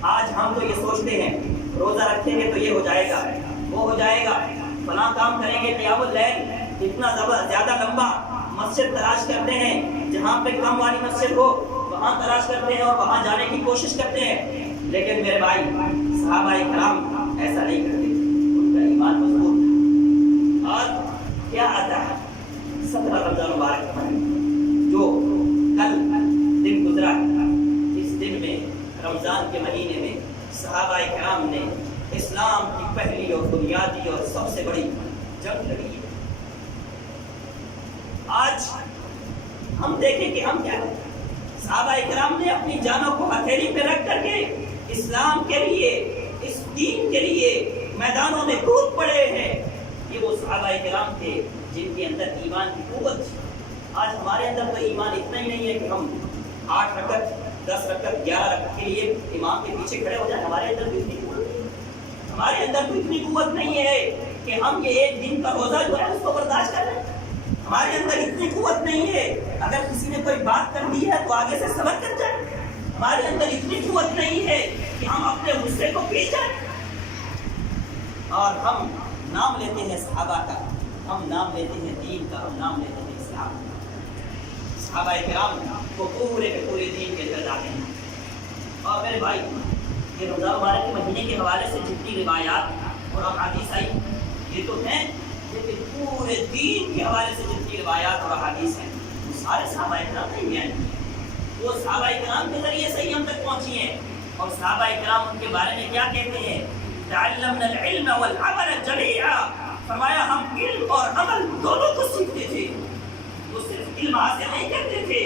آج ہم تو یہ سوچتے ہیں روزہ رکھیں گے تو یہ ہو جائے گا، وہ ہو جائے گا، فلاں کام کریں گے، قیام اللیل اتنا زیادہ لمبا مسجد تلاش کرتے ہیں، جہاں پہ کم والی مسجد ہو وہاں تلاش کرتے ہیں اور وہاں جانے کی کوشش کرتے ہیں۔ لیکن میرے بھائی صحابہ کرام ایسا نہیں کرتے، ان کا ایمان مضبوط۔ اور کیا آتا ہے 17 رمضان مبارک جو کل دن گزرا، اس دن میں رمضان کے مہینے میں صحابہ کرام نے اسلام کی پہلی اور بنیادی اور سب سے بڑی جنگ لڑی ہے۔ آج ہم دیکھیں کہ ہم کیا کرتے ہیں، صحابہ کرام نے اپنی جانوں کو ہتھیلی پہ رکھ کر کے اسلام کے لیے، اس دین کے لیے میدانوں میں کود پڑے ہیں۔ یہ وہ صحابہ کرام تھے جن کے اندر ایمان کی قوت تھی۔ آج ہمارے اندر تو ایمان اتنا ہی نہیں ہے کہ ہم 8 رکعت 10 رکعت 11 رکعت کے لیے امام کے پیچھے کھڑے ہو جائیں، ہمارے اندر بھی اتنی قوت نہیں ہے، ہمارے اندر تو اتنی قوت نہیں ہے کہ ہم یہ ایک دن کا روزہ جو ہے اس کو برداشت کر لیں، ہمارے اندر اتنی قوت نہیں ہے اگر کسی نے کوئی بات کر دی ہے تو آگے سے صبر کر جائیں، ہمارے اندر اتنی قوت نہیں ہے کہ ہم اپنے غصے کو پی جائیں۔ اور ہم نام لیتے ہیں صحابہ کا، ہم نام لیتے ہیں دین کا، ہم نام لیتے ہیں اسلام کا۔ صحابہ کرام کو پورے کے پورے دین کے اندر لاتے ہیں۔ اور میرے بھائی یہ رمضان مبارک کے مہینے کے حوالے سے جتنی روایات اور احادیث آئی یہ تو ہیں، لیکن پورے دین کے حوالے سے جتنی روایات اور احادیث ہیں وہ سارے صحابہ کرام نہیں بیان کیے، وہ صحابہ کرام کے ذریعے سے ہی ہم تک پہنچی ہیں۔ اور صحابہ کرام ان کے بارے میں کیا کہتے ہیں؟ تعلمنا العلم والعمل جميعا، فرمایا ہم علم اور عمل دونوں کو سیکھتے تھے، وہ صرف علم حاصل نہیں کرتے تھے،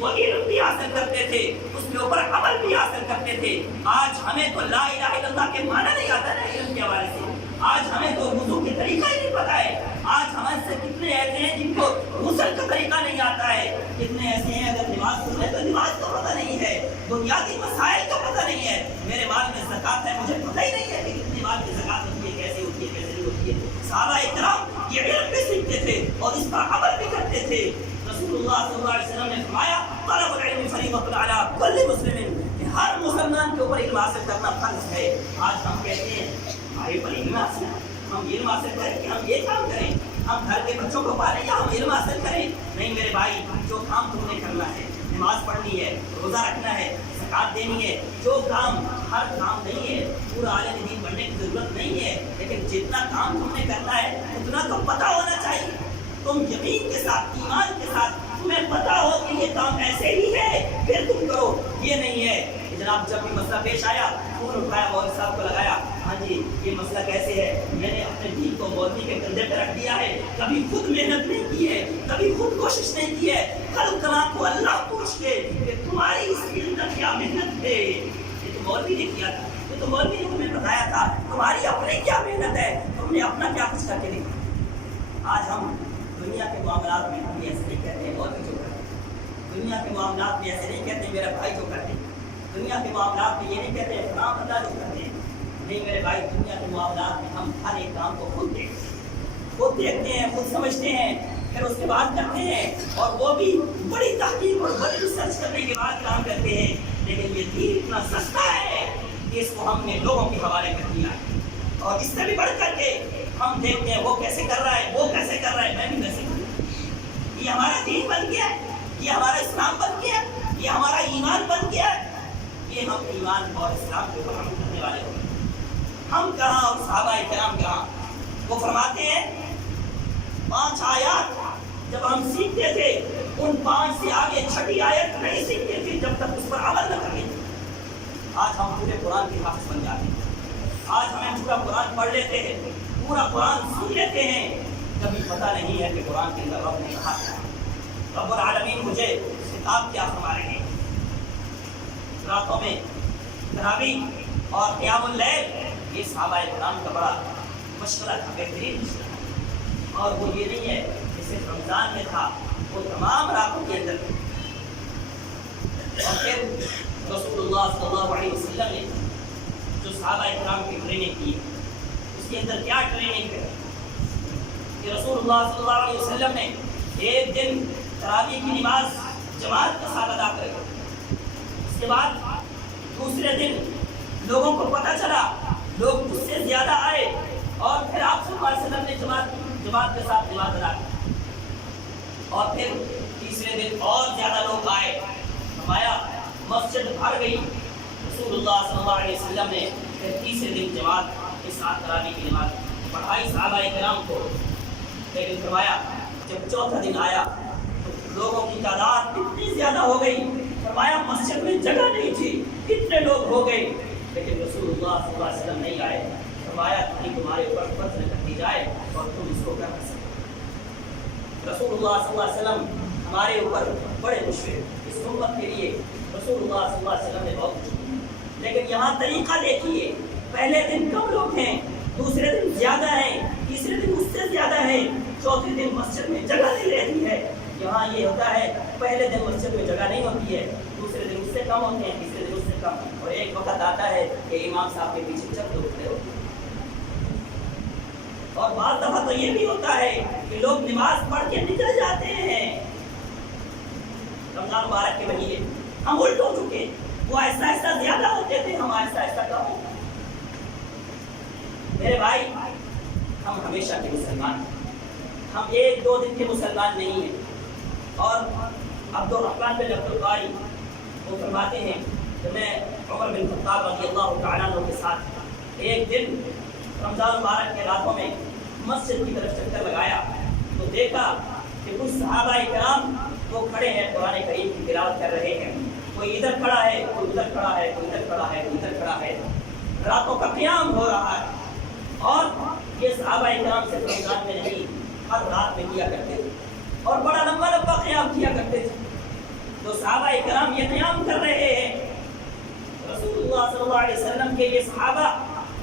وہ علم بھی حاصل کرتے تھے، اس کے اوپر عمل بھی حاصل کرتے تھے۔ آج ہمیں تو لا الہ الا اللہ کے معنی نہیں آتا ہے علم کے حوالے سے، آج ہمیں تو وضو کے طریقہ ہی نہیں پتا ہے، آج ہمیں سے کتنے ایسے ہیں جن کو غسل کا طریقہ نہیں آتا ہے، کتنے ایسے ہیں اگر نماز پڑھ رہے تو نماز کا پتہ نہیں ہے، بنیادی مسائل کا پتہ نہیں ہے، میرے مال میں زکوٰۃ ہے مجھے پتہ ہی نہیں ہے کہ کتنے مال کی زکوٰۃ ہوتی ہے، کیسے ہوتی ہے، کیسے نہیں ہوتی ہے۔ صحابہ کرام یہ علم بھی سیکھتے تھے اور اس پر عمل بھی کرتے تھے۔ رسول اللہ صلی اللہ علیہ وسلم نے فرمایا طلب العلم فریضۃ علی کل مسلم، کہ ہر مسلمان کے اوپر علم حاصل کرنا فرض ہے۔ آج ہم کہتے ہیں ہمارے پر علم حاصل، ہم علم حاصل کریں کہ ہم یہ کام کریں، ہم گھر کے بچوں کو پالیں یا ہم علم حاصل کریں؟ نہیں میرے بھائی، جو کام تم نے کرنا ہے نماز پڑھنی ہے، روزہ رکھنا ہے، زکات دینی ہے، جو کام ہر کام نہیں ہے، پورا عالم دین بننے کی ضرورت نہیں ہے، لیکن جتنا کام تم نے کرنا ہے اتنا تو پتہ ہونا چاہیے. تم یقین کے ساتھ، ایمان کے ساتھ، تمہیں پتہ ہو کہ یہ کام ایسے ہی ہے پھر تم کرو. یہ نہیں ہے جناب جب بھی مسئلہ پیش آیا فون اٹھایا مولوی صاحب کو لگایا، ہاں جی یہ مسئلہ کیسے ہے، میں نے اپنے دین کو مولوی کے کندھے پہ رکھ دیا ہے، کبھی خود محنت نہیں کی ہے، کبھی خود کوشش نہیں کی ہے. کل کلام کو اللہ پوچھ لے کہ تمہاری اس علم کا کیا محنت ہے. یہ تو مولوی نے کیا تھا، یہ تو مولوی نے تمہیں بتایا تھا. تمہاری اپنی کیا محنت ہے، تم نے اپنا کیا کچھ کر کے دکھایا. آج ہم دنیا کے معاملات میں ہم ایسے نہیں کہتے ہیں مولوی جو کرتے ہیں، دنیا کے معاملات میں ایسے نہیں کہتے ہیں میرا بھائی جو کرتے ہیں، دنیا کے معاملات میں یہ نہیں کہتے ہیں فلاں بندہ جو کرتے ہیں. نہیں میرے بھائی، دنیا کے معاملات میں ہم ہر ایک کام کو خود دیکھتے ہیں، خود سمجھتے ہیں، پھر اس کے بعد کرتے ہیں، اور وہ بھی بڑی تحقیق اور بڑی ریسرچ کرنے کے بعد کام کرتے ہیں. لیکن یہ دین اتنا سستا ہے کہ اس کو ہم نے لوگوں کے حوالے کر دیا ہے، اور اس سے بھی بڑھ کر کے ہم دیکھتے ہیں وہ کیسے کر رہا ہے، وہ کیسے کر رہا ہے، میں بھی ویسے کروں. یہ ہمارا دین بن گیا ہے، یہ ہمارا اسلام بن گیا ہے، یہ ہمارا ایمان بن گیا ہے. یہ ہم ایمان اور اسلام کے اوپر عمل کرنے والے ہوتے ہیں. ہم کہاں اور صحابہ کرام کہاں. وہ فرماتے ہیں 5 آیات جب ہم سیکھتے تھے ان 5 سے آگے 6 آیت نہیں سیکھتے تھے جب تک اس پر عمل نہ کریں. آج ہم پورے قرآن کے حافظ بن جاتے ہیں، آج ہمیں پورا قرآن پڑھ لیتے ہیں، پورا قرآن سن لیتے ہیں، کبھی پتہ نہیں ہے کہ قرآن کے اندر رب نے کہا کیا ہے. رب العالمین مجھے خطاب کیا فرما رہے ہیں. راتوں میں تراویح اور قیام اللیل یہ صحابہ کرام کا بڑا مشغلہ تھا، بہترین مشغلہ تھا. اور وہ یہ نہیں ہے کہ صرف رمضان میں تھا، وہ تمام راتوں کے اندر. اور پھر رسول اللہ صلی اللہ علیہ وسلم نے جو صحابہ کرام کی ٹریننگ کی اس کے اندر کیا ٹریننگ ہے کہ رسول اللہ صلی اللہ علیہ وسلم نے ایک دن تراویح کی نماز جماعت کے ساتھ ادا کری. اس کے بعد دوسرے دن لوگوں کو پتہ چلا، لوگ اس سے زیادہ آئے، اور پھر آپ صلی اللہ علیہ وسلم نے جماعت کے ساتھ نماز ادا کی. اور پھر تیسرے دن اور زیادہ لوگ آئے، فرمایا مسجد بھر گئی. رسول اللہ صلی اللہ علیہ وسلم نے پھر تیسرے دن جماعت کے ساتھ تراویح کی نماز پڑھائی صحابہ کرام کو. لیکن فرمایا جب چوتھا دن آیا تو لوگوں کی تعداد اتنی زیادہ ہو گئی، فرمایا مسجد میں جگہ نہیں تھی، اتنے لوگ ہو گئے، لیکن رسول اللہ صلی اللہ علیہ وسلم نہیں آئے. فرمایا کہ تمہارے اوپر فرض نہ کر دی جائے اور تم اس کو کر سکتے. رسول اللہ صلی اللہ علیہ وسلم ہمارے اوپر بڑے مشفق، اس امت کے لیے رسول اللہ صلی اللہ علیہ وسلم نے بہت کچھ کیا. لیکن یہاں طریقہ دیکھیے، پہلے دن کم لوگ ہیں، دوسرے دن زیادہ ہیں، تیسرے دن اس سے زیادہ ہیں، چوتھے دن مسجد میں جگہ نہیں رہتی ہے. یہاں یہ ہوتا ہے پہلے دن مسجد میں جگہ نہیں ہوتی ہے، دوسرے دن اس سے کم ہوتے ہیں، تیسرے دن اس سے کم، اور ایک وقت آتا ہے کہ امام صاحب کے پیچھے چند لوگ کھڑے ہوتے ہیں. اور بعض دفعہ تو یہ بھی ہوتا ہے کہ لوگ نماز پڑھ کے نکل جاتے ہیں. رمضان مبارک کے مہینے ہم الٹ ہو چکے، وہ ایسا ایسا زیادہ ہوتے تھے، ہم ایسا ایسا کم ہوتے. میرے بھائی، ہم ہمیشہ کے مسلمان ہیں، ہم 1-2 دن کے مسلمان نہیں ہیں. اور عبد الرحمن بن عبد القاری وہ فرماتے ہیں کہ میں عمر بن خطاب رضی اللہ تعالیٰ عنہ کے ساتھ ایک دن رمضان مبارک کے راتوں میں مسجد کی طرف چکر لگایا تو دیکھا کہ کچھ صحابہ کرام وہ کھڑے ہیں، قرآن کریم کی تلاوت کر رہے ہیں. کوئی ادھر کھڑا ہے، کوئی ادھر کھڑا ہے، کوئی ادھر کھڑا ہے، کوئی ادھر کھڑا ہے. راتوں کا قیام ہو رہا ہے. اور یہ صحابہ کرام صرف رمضان میں نہیں، ہر رات میں کیا کرتے تھے، اور بڑا لمبا لمبا قیام کیا کرتے تھے. تو صحابہ کرام یہ قیام کر رہے ہیں. رسول اللہ صلی اللہ علیہ وسلم کے یہ صحابہ،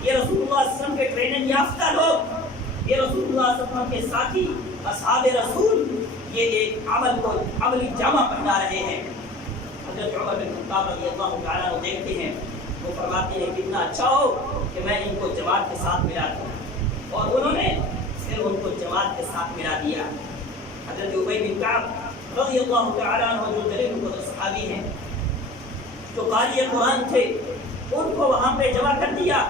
یہ رسول اللہ صلی اللہ علیہ وسلم کے ٹریننگ یافتہ لوگ، یہ رسول اللہ صلی اللہ علیہ وسلم کے ساتھی اصحاب رسول، یہ ایک عمل کو عملی جامہ پہنا رہے ہیں. حضرت عمر بن خطاب رضی اللہ تعالیٰ عنہ دیکھتے ہیں، وہ فرماتے ہیں کتنا اچھا ہو کہ میں ان کو جماعت کے ساتھ ملا دوں. اور انہوں نے پھر ان کو جماعت کے ساتھ ملا دیا. حضرت ابی بن کعب رضی اللہ تعالیٰ عنہ جو جلیل القدر صحابی ہیں، جو قاری قرآن تھے، ان کو وہاں پہ جمع کر دیا،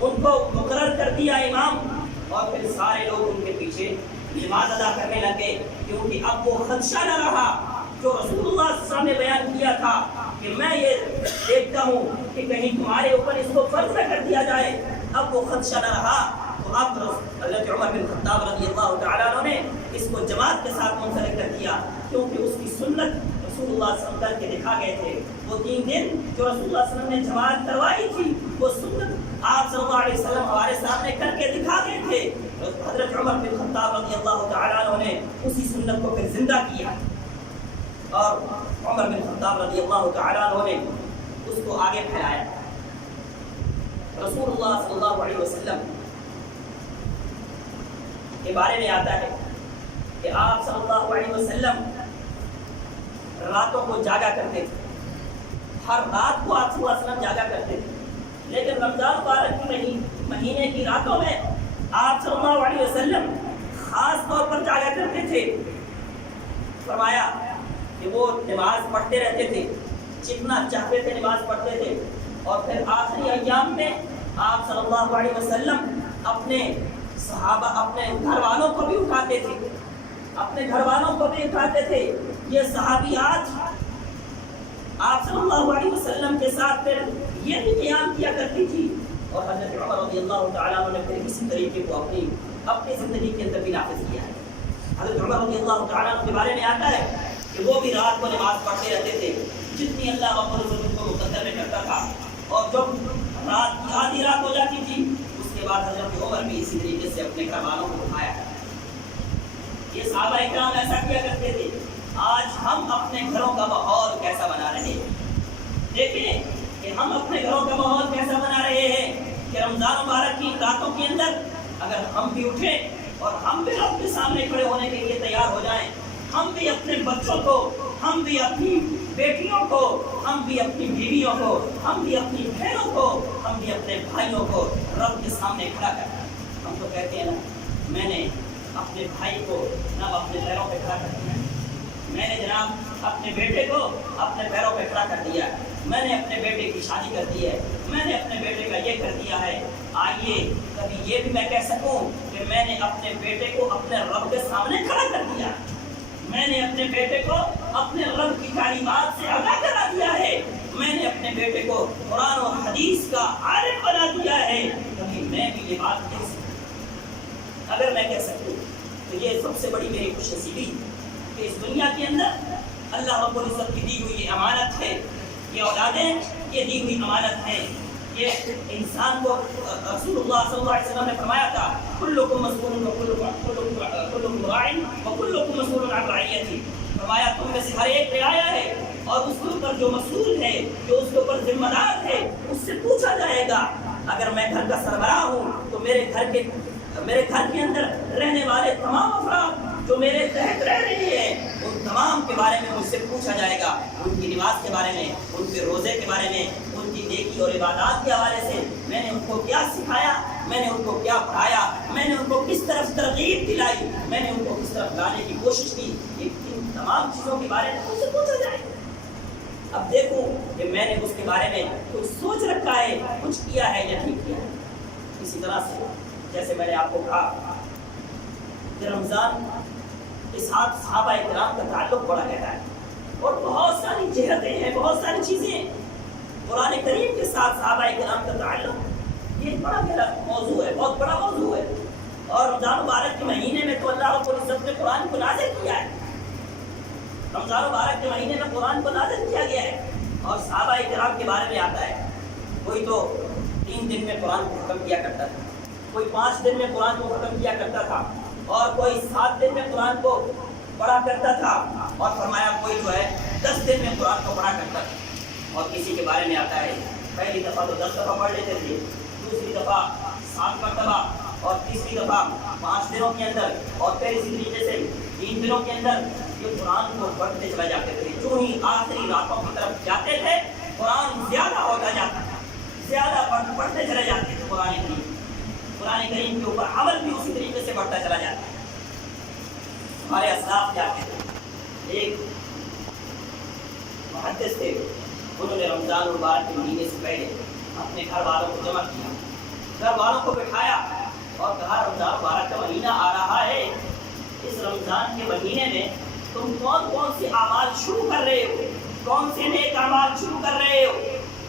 ان کو مقرر کر دیا امام. اور پھر سارے لوگ ان کے پیچھے نماز ادا کرنے لگے، کیونکہ اب وہ خدشہ نہ رہا جو رسول اللہ صلی اللہ علیہ وسلم نے بیان کیا تھا کہ میں یہ دیکھتا ہوں کہ کہیں تمہارے اوپر اس کو فرض نہ کر دیا جائے، اب وہ خدشہ نہ رہا، تو اب حضرت عمر بن خطاب رضی اللہ تعالیٰ عنہ نے اس کو جماعت کے ساتھ منسلک کر دیا، کیونکہ اس کی سنت رسول اللہ صلی اللہ علیہ وسلم کر کے دکھا گئے تھے۔ وہ 3 دن جو رسول اللہ صلی اللہ علیہ وسلم نے جماعت کروائی تھی، وہ سنت آپ صلی اللہ علیہ وسلم ہمارے سامنے کر کے دکھا گئے تھے۔ حضرت عمر بن خطاب رضی اللہ تعالیٰ عنہ نے اسی سنت کو پھر زندہ کیا، اور عمر بن خطاب رضی اللہ تعالیٰ عنہ نے اس کو آگے پھیلایا۔ رسول اللہ صلی اللہ علیہ وسلم کے بارے میں آتا ہے کہ آپ صلی اللہ علیہ وسلم راتوں کو جاگا کرتے تھے، ہر رات کو آپ صلی اللہ علیہ وسلم جاگا کرتے تھے، لیکن رمضان مبارک کی مہینے کی راتوں میں آپ صلی اللہ علیہ وسلم خاص طور پر جاگا کرتے تھے۔ فرمایا کہ وہ نماز پڑھتے رہتے تھے، جتنا چاہتے تھے نماز پڑھتے تھے، اور پھر آخری ایام میں آپ صلی اللہ علیہ وسلم اپنے صحابہ، اپنے گھر والوں کو بھی اٹھاتے تھے، اپنے گھر والوں کو بھی اٹھاتے تھے۔ یہ صحابیات آپ صلی اللہ علیہ وسلم کے ساتھ پھر یہ بھی قیام کیا کرتی تھی، اور حضرت عمر رضی اللہ تعالیٰ عنہ نے پھر اسی طریقے کو اپنی زندگی کے اندر بھی نافذ کیا ہے۔ حضرت عمر رضی اللہ تعالیٰ عنہ کے بارے میں آتا ہے کہ وہ بھی رات کو نماز پڑھتے رہتے تھے، جتنی اللہ رب العزت ان کو مقدر میں کرتا تھا، اور جب رات کی آدھی رات ہو جاتی تھی، اس کے بعد حضرت عمر بھی اسی طریقے سے اپنے گھر والوں کو اٹھایا۔ یہ صحابہ اکرام ایسا کیا کرتے تھے۔ آج ہم اپنے گھروں کا ماحول کیسا بنا رہے ہیں، دیکھیں کہ ہم اپنے گھروں کا ماحول کیسا بنا رہے ہیں کہ رمضان مبارک کی راتوں کے اندر اگر ہم بھی اٹھیں اور ہم بھی رب کے سامنے کھڑے ہونے کے لیے تیار ہو جائیں، ہم بھی اپنے بچوں کو، ہم بھی اپنی بیٹیوں کو، ہم بھی اپنی بیویوں کو، ہم بھی اپنی بہنوں کو، ہم بھی اپنے بھائیوں کو رب کے سامنے کھڑا کریں۔ ہم تو کہتے ہیں نا، میں نے اپنے بھائی کو جناب اپنے پیروں پہ کھڑا کر دیا، میں نے جناب اپنے بیٹے کو اپنے پیروں پہ کھڑا کر دیا، میں نے اپنے بیٹے کی شادی کر دی ہے، میں نے اپنے بیٹے کا یہ کر دیا ہے۔ آئیے کبھی یہ بھی میں کہہ سکوں کہ میں نے اپنے بیٹے کو اپنے رب کے سامنے کھڑا کر دیا، میں نے اپنے بیٹے کو اپنے رب کی تعلیمات سے آگاہ کرا دیا ہے، میں نے اپنے بیٹے کو قرآن اور حدیث کا عالم بنا دیا ہے۔ کبھی میں بھی یہ بات کہہ سکوں، اگر میں کہہ سکوں تو یہ سب سے بڑی میری خوش نصیبی کہ اس دنیا کے اندر اللہ رب العزت کی دی ہوئی یہ امانت ہے، یہ اولادیں یہ دی ہوئی امانت ہے۔ یہ انسان کو رسول اللہ صلی اللہ علیہ وسلم نے فرمایا تھا، کلکم مسئول وکلکم راع وکلکم مسئول عن رعیتہ، فرمایا تم میں سے ہر ایک رعایا ہے، اور اس کے اوپر جو مسئول ہے، جو اس کے اوپر ذمہ دار ہے، اس سے پوچھا جائے گا۔ اگر میں گھر کا سربراہ ہوں تو میرے گھر کے اندر رہنے والے تمام افراد جو میرے تحت رہ رہے ہیں، ان تمام کے بارے میں مجھ سے پوچھا جائے گا، ان کی نماز کے بارے میں، ان کے روزے کے بارے میں، ان کی نیکی اور عبادات کے حوالے سے میں نے ان کو کیا سکھایا، میں نے ان کو کیا پڑھایا، میں نے ان کو کس طرف ترغیب دلائی، میں نے ان کو کس طرف لانے کی کوشش کی، ان تمام چیزوں کے بارے میں مجھ سے پوچھا جائے گا۔ اب دیکھوں کہ میں نے اس کے بارے میں کچھ سوچ رکھا ہے، کچھ کیا ہے یا نہیں کیا ہے۔ اسی طرح سے جیسے میں نے آپ کو کہا کہ رمضان کے ساتھ صحابہ کرام کا تعلق بڑا گہرا ہے، اور بہت ساری جہتیں ہیں، بہت ساری چیزیں ہیں۔ قرآن کریم کے ساتھ صحابہ کرام کا تعلق یہ بڑا گہرا موضوع ہے، بہت بڑا موضوع ہے، اور رمضان مبارک کے مہینے میں تو اللہ رب العزت نے قرآن کو نازل کیا ہے، رمضان مبارک کے مہینے میں قرآن کو نازل کیا گیا ہے، اور صحابہ کرام کے بارے میں آتا ہے، کوئی تو 3 دن میں قرآن کو ختم کیا کرتا تھا، کوئی 5 دن میں قرآن کو ختم کیا کرتا تھا، اور کوئی 7 دن میں قرآن کو پڑھا کرتا تھا، اور فرمایا کوئی جو ہے 10 دن میں قرآن کو پڑھا کرتا تھا۔ اور کسی کے بارے میں آتا ہے پہلی دفعہ تو 10 دفعہ پڑھ لیتے تھے، دوسری دفعہ 7 مرتبہ، اور تیسری دفعہ 5 دنوں کے اندر، اور پھر اسی طریقے سے 3 دنوں کے اندر یہ قرآن کو پڑھتے چلے جاتے تھے۔ جو ہی آخری راتوں کی طرف جاتے تھے قرآن زیادہ ہوتا جاتا تھا، زیادہ پڑھتے چلے جاتے تھے قرآن کریم کے اوپر عمل بھی اسی طریقے سے بڑھتا چلا جاتا ہے۔ ہمارے اسلاف کیا کہتے ہیں، ایک محدث تھے، انہوں نے رمضان المبارک کے مہینے سے پہلے اپنے گھر والوں کو جمع کیا، گھر والوں کو بٹھایا اور کہا رمضان مبارک کا مہینہ آ رہا ہے، اس رمضان کے مہینے میں تم کون کون سے اعمال شروع کر رہے ہو، کون سے نیک اعمال شروع کر رہے ہو؟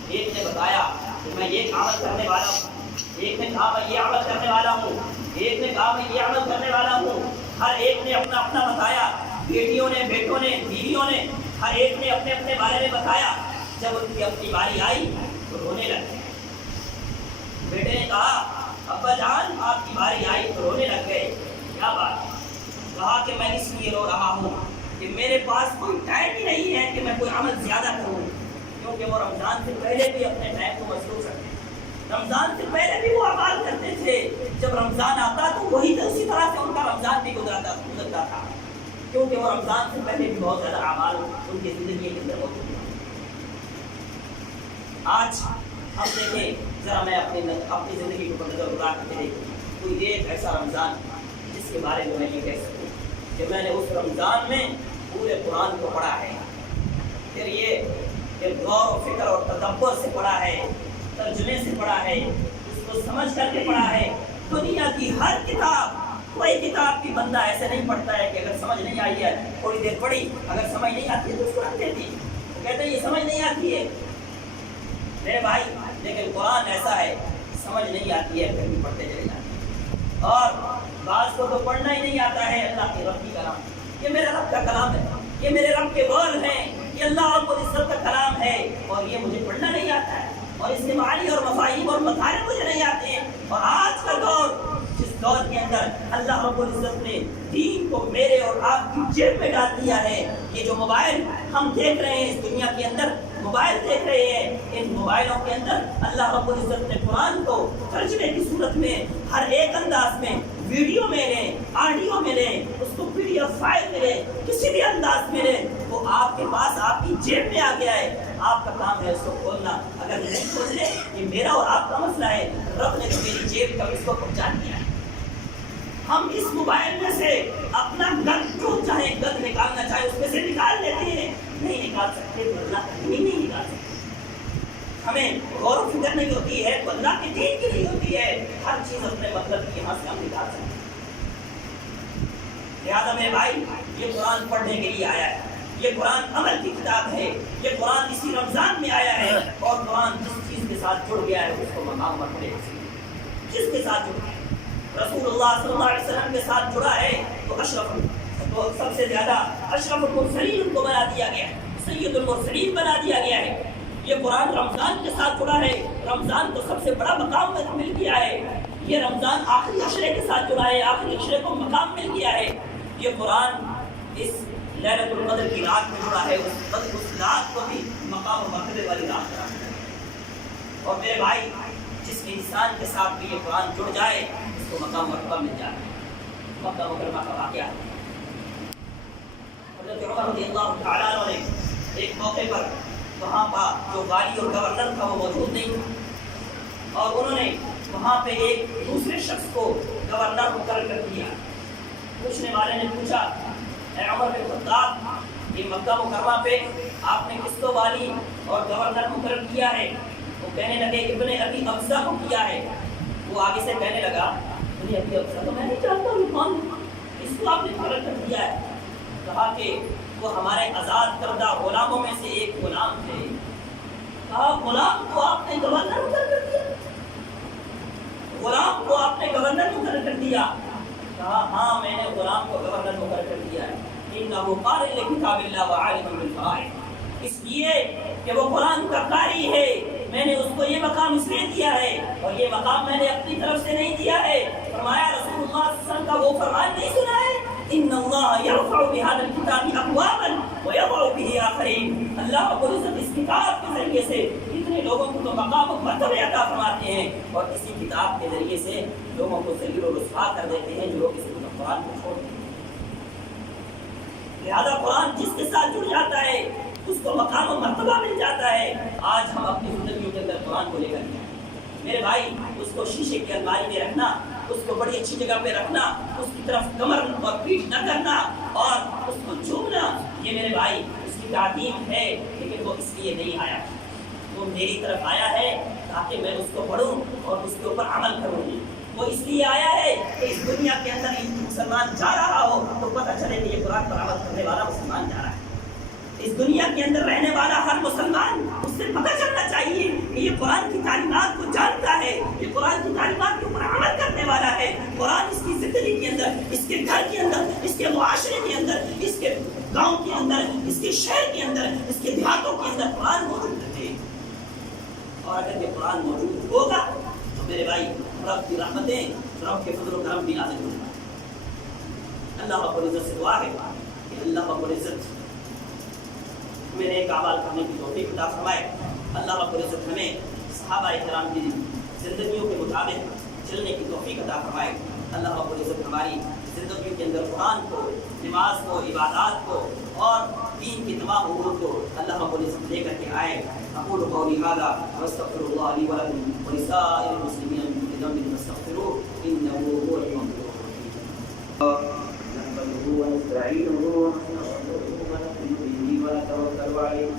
ایک نے بتایا کہ میں یہ عمل کرنے والا ہوں، ایک نے کہا میں یہ عمل کرنے والا ہوں، ایک نے کہا میں یہ عمل کرنے والا ہوں۔ ہر ایک نے اپنا اپنا بتایا، بیٹیوں نے، بیٹوں نے، بیویوں نے، ہر ایک نے اپنے اپنے بارے میں بتایا۔ جب ان کی اپنی باری آئی تو رونے لگے۔ بیٹے نے کہا ابا جان آپ کی باری آئی تو رونے لگ گئے، کیا بات؟ کہا کہ میں اس لیے رو رہا ہوں کہ میرے پاس کوئی ٹائم ہی نہیں ہے کہ میں کوئی عمل زیادہ کروں، کیونکہ وہ رمضان سے پہلے بھی اپنے ٹائم کو مصروف رکھتے ہیں، رمضان سے پہلے بھی وہ اعمال کرتے تھے، جب رمضان آتا تو وہی اسی طرح سے ان کا رمضان بھی گزرتا تھا، کیونکہ وہ رمضان سے پہلے بھی بہت زیادہ اعمال ان کی زندگی کے اندر موجود تھے۔ آج ہم دیکھیں ذرا، میں اپنی زندگی کے اوپر نظر گزار کے دیکھیں کوئی ایک ایسا رمضان جس کے بارے میں یہ کہہ سکوں کہ میں نے اس رمضان میں پورے قرآن کو پڑھا ہے، پھر یہ غور و فکر اور تدبر سے پڑھا ہے، ترجمے سے پڑھا ہے، اس کو سمجھ کر کے پڑھا ہے۔ دنیا کی ہر کتاب، کوئی کتاب بھی بندہ ایسے نہیں پڑھتا ہے کہ اگر سمجھ نہیں آئی ہے تھوڑی دیر پڑھی، اگر سمجھ نہیں آتی ہے تو اس کو رکھ دیتی، وہ کہتے ہیں یہ سمجھ نہیں آتی ہے میرے بھائی، لیکن قرآن ایسا ہے سمجھ نہیں آتی ہے پھر بھی پڑھتے چلے جاتے ہیں۔ اور بعض کو تو پڑھنا ہی نہیں آتا ہے اللہ کے رب کی کلام، یہ میرے رب کا کلام ہے، یہ میرے رب کے قول ہیں، یہ اللہ رب العزت کا کلام ہے، اور یہ مجھے پڑھنا نہیں آتا ہے، اور اس کے معانی اور مفاہیم اور مطالب مجھے نہیں آتے ہیں۔ اور آج کا دور، جس دور کے اندر اللہ رب العزت نے دین کو میرے اور آپ کی جیب میں ڈال دیا ہے، یہ جو موبائل ہم دیکھ رہے ہیں، اس دنیا کے اندر موبائل دیکھ رہے ہیں، ان موبائلوں کے اندر اللہ رب العزت نے قرآن کو ترجمے کی صورت میں ہر ایک انداز میں، ویڈیو میں لیں، آڈیو میں لیں، اس کو پی ڈی ایف فائل میں لیں، کسی بھی انداز میں لیں، وہ آپ کے پاس آپ کی جیب میں آ گیا ہے، آپ کا کام ہے اس کو کھولنا۔ اگر نہیں کھول لے، یہ میرا اور آپ کا مسئلہ ہے، رب نے تو میری جیب کا اس کو پہنچا دیا ہے۔ ہم اس موبائل میں سے اپنا گند جو چاہے گند نکالنا چاہے اس میں سے نکال لیتے ہیں، نہیں نکال سکتے تو اللہ کا دین نہیں نکال سکتے۔ ہمیں غور و فکر نہیں ہوتی ہے تو اللہ کے دین کی نہیں ہوتی ہے، ہر چیز اپنے مطلب کی یہاں سے ہم نکال سکتے ہیں۔ لہٰذا میرے بھائی، یہ قرآن پڑھنے کے لیے آیا ہے، یہ قرآن عمل کی کتاب ہے، یہ قرآن اسی رمضان میں آیا ہے، اور قرآن جس چیز کے ساتھ جڑ گیا ہے اس کو مقام مرتبے جس کے ساتھ جڑ گیا ہے، رسول اللہ صلی اللہ علیہ وسلم کے ساتھ جڑا ہے تو سب سے زیادہ اشرف المرسلین کو بنا دیا گیا ہے، سید المرسلین بنا دیا گیا ہے۔ یہ قرآن رمضان کے ساتھ جڑا ہے، رمضان کو سب سے بڑا مقام مل گیا ہے۔ یہ رمضان آخری عشرے کے ساتھ جڑا ہے، آخری عشرے کو مقام مل گیا ہے۔ یہ قرآن اس لیلۃ القدر کی رات میں جڑا ہے، اس رات کو بھی مقام و مرتبے والی رات قرار دیا ہے۔ اور میرے بھائی، جس انسان کے ساتھ بھی یہ قرآن جڑ جائے اس کو مقام مرتبہ مل جائے۔ مکہ مکرمہ کا واقعہ، حضرت عمر رضی اللہ تعالیٰ عنہ نے ایک موقع پر وہاں کا جو والی اور گورنر تھا وہ موجود نہیں تھا، اور انہوں نے وہاں پہ ایک دوسرے شخص کو گورنر مقرر کر دیا۔ پوچھنے والے نے پوچھا، اے عمر بن خطاب، یہ مکہ مکرمہ پہ آپ نے کس کو والی اور گورنر مقرر کیا ہے؟ وہ کہنے لگے ابن ابی ابزہ کو کیا ہے۔ وہ آگے سے کہنے لگا ابن ابی ابزہ تو میں نہیں جانتا ہوں کون، اس کو آپ نے مقرر کر دیا ہے۔ کہا کہ وہ ہمارے آزاد کردہ غلاموں میں سے ایک غلام تھے۔ کہا غلام کو آپ نے گورنر مقرر کر دیا؟ غلام کو آپ نے گورنر مقرر کر دیا؟ کہا ہاں، میں نے غلام کو گورنر مقرر کر دیا ہے۔ انہ قارئ لکتاب اللہ وعالم بالفرائض، اس لیے کہ وہ قرآن کا قاری ہے، میں نے اس کو یہ مقام اس لیے دیا ہے، اور یہ مقام میں نے اپنی طرف سے نہیں دیا ہے۔ فرمایا رسول اللہ صلی اللہ علیہ وسلم کا وہ فرمان نہیں سنا ہے، ان اللہ یرفع بهذا الكتاب اقواما ويضع به آخرین، اللہ رب العزت اس کتاب کے ذریعے سے اتنے لوگوں کو تو مقام و مرتبے عطا فرماتے ہیں، اور اسی کتاب کے ذریعے سے لوگوں کو ذلیل و رسوا کر دیتے ہیں جو لوگ اس قرآن کو چھوڑ دیتے ہیں۔ لہذا قرآن جس کے ساتھ جڑ جاتا ہے اس کو مقام و مرتبہ مل جاتا ہے۔ آج ہم اپنی زندگیوں کے اندر قرآن کو لے کر کے میرے بھائی، اس کو شیشے کی الماری میں رکھنا، اس کو بڑی اچھی جگہ پہ رکھنا، اس کی طرف کمر اور پیٹھ نہ کرنا اور اس کو چومنا، یہ میرے بھائی اس کی تعظیم ہے، لیکن وہ اس لیے نہیں آیا، وہ میری طرف آیا ہے تاکہ میں اس کو پڑھوں اور اس کے اوپر عمل کروں۔ وہ اس لیے آیا ہے کہ اس دنیا کے اندر مسلمان جا رہا ہو تو پتہ چلے کہ یہ قرآن پر عمل کرنے والا مسلمان جا رہا ہے۔ اس دنیا کے اندر رہنے والا ہر مسلمان اس سے پتہ چلنا چاہیے کہ یہ قرآن کی تعلیمات کو جانتا ہے، یہ قرآن کی تعلیمات کے اوپر عمل کرنے والا ہے۔ قرآن اس کی زندگی کے اندر، اس کے گھر کے اندر، اس کے معاشرے کے اندر، اس کے گاؤں کے اندر، اس کے شہر کے اندر، اس کے دیہاتوں کے اندر قرآن موجود ہے۔ اور اگر یہ قرآن موجود ہوگا تو میرے بھائی رب کی رحمتیں، رب کے فضل و کرم بھی نازل ہوگا۔ اللہ رب العزت سے دعا ہے کہ اللہ رب العزت ہمیں نیک اعمال کرنے کی توفیق عطا فرمائے۔ اللہ رب العزت ہمیں صحابہ کرام کی زندگیوں کے مطابق چلنے کی توفیق عطا فرمائے۔ اللہ رب العزت ہماری زندگیوں کے اندر قرآن کو، نماز کو، عبادات کو اور دین کی تمام امور کو اللہ رب العزت لے کر کے آئے۔ اقول قولی ھذا واستغفر اللہ لی ولکم ولسائر المسلمین من كل ذنب فاستغفروه انه هو الغفور الرحیم۔ نحمده ونستعینه ونتوكل عليه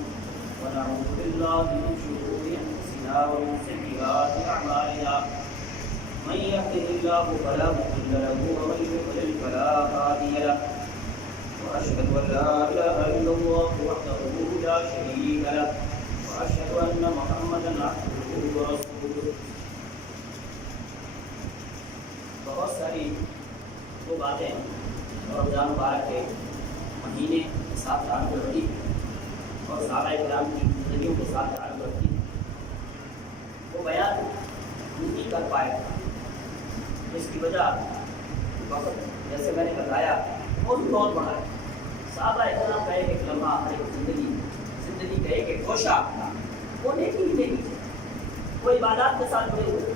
ونعوذ بالله من شرور انفسنا ومن سيئات اعمالنا من يهده الله فلا مضل له ومن يضلل فلا هادي له واشهد ان لا اله الا الله وحده لا شريك له واشهد ان محمدا عبده ورسوله۔ بہت ساری وہ باتیں رمضان مبارک کے مہینے کے ساتھ تعلق رکھتی اور صحابہ کرام کی زندگیوں کے ساتھ تعلق رکھتی، وہ بیان نہیں کر پائے۔ اس کی وجہ وقت، جیسے میں نے بتایا، بہت بڑا ہے۔ صحابہ کرام کا ایک لمحہ، ایک زندگی کا ایک گوشہ وہ نیکی ہی نیکی ہے۔ وہ عبادات کے ساتھ جڑے ہوئے،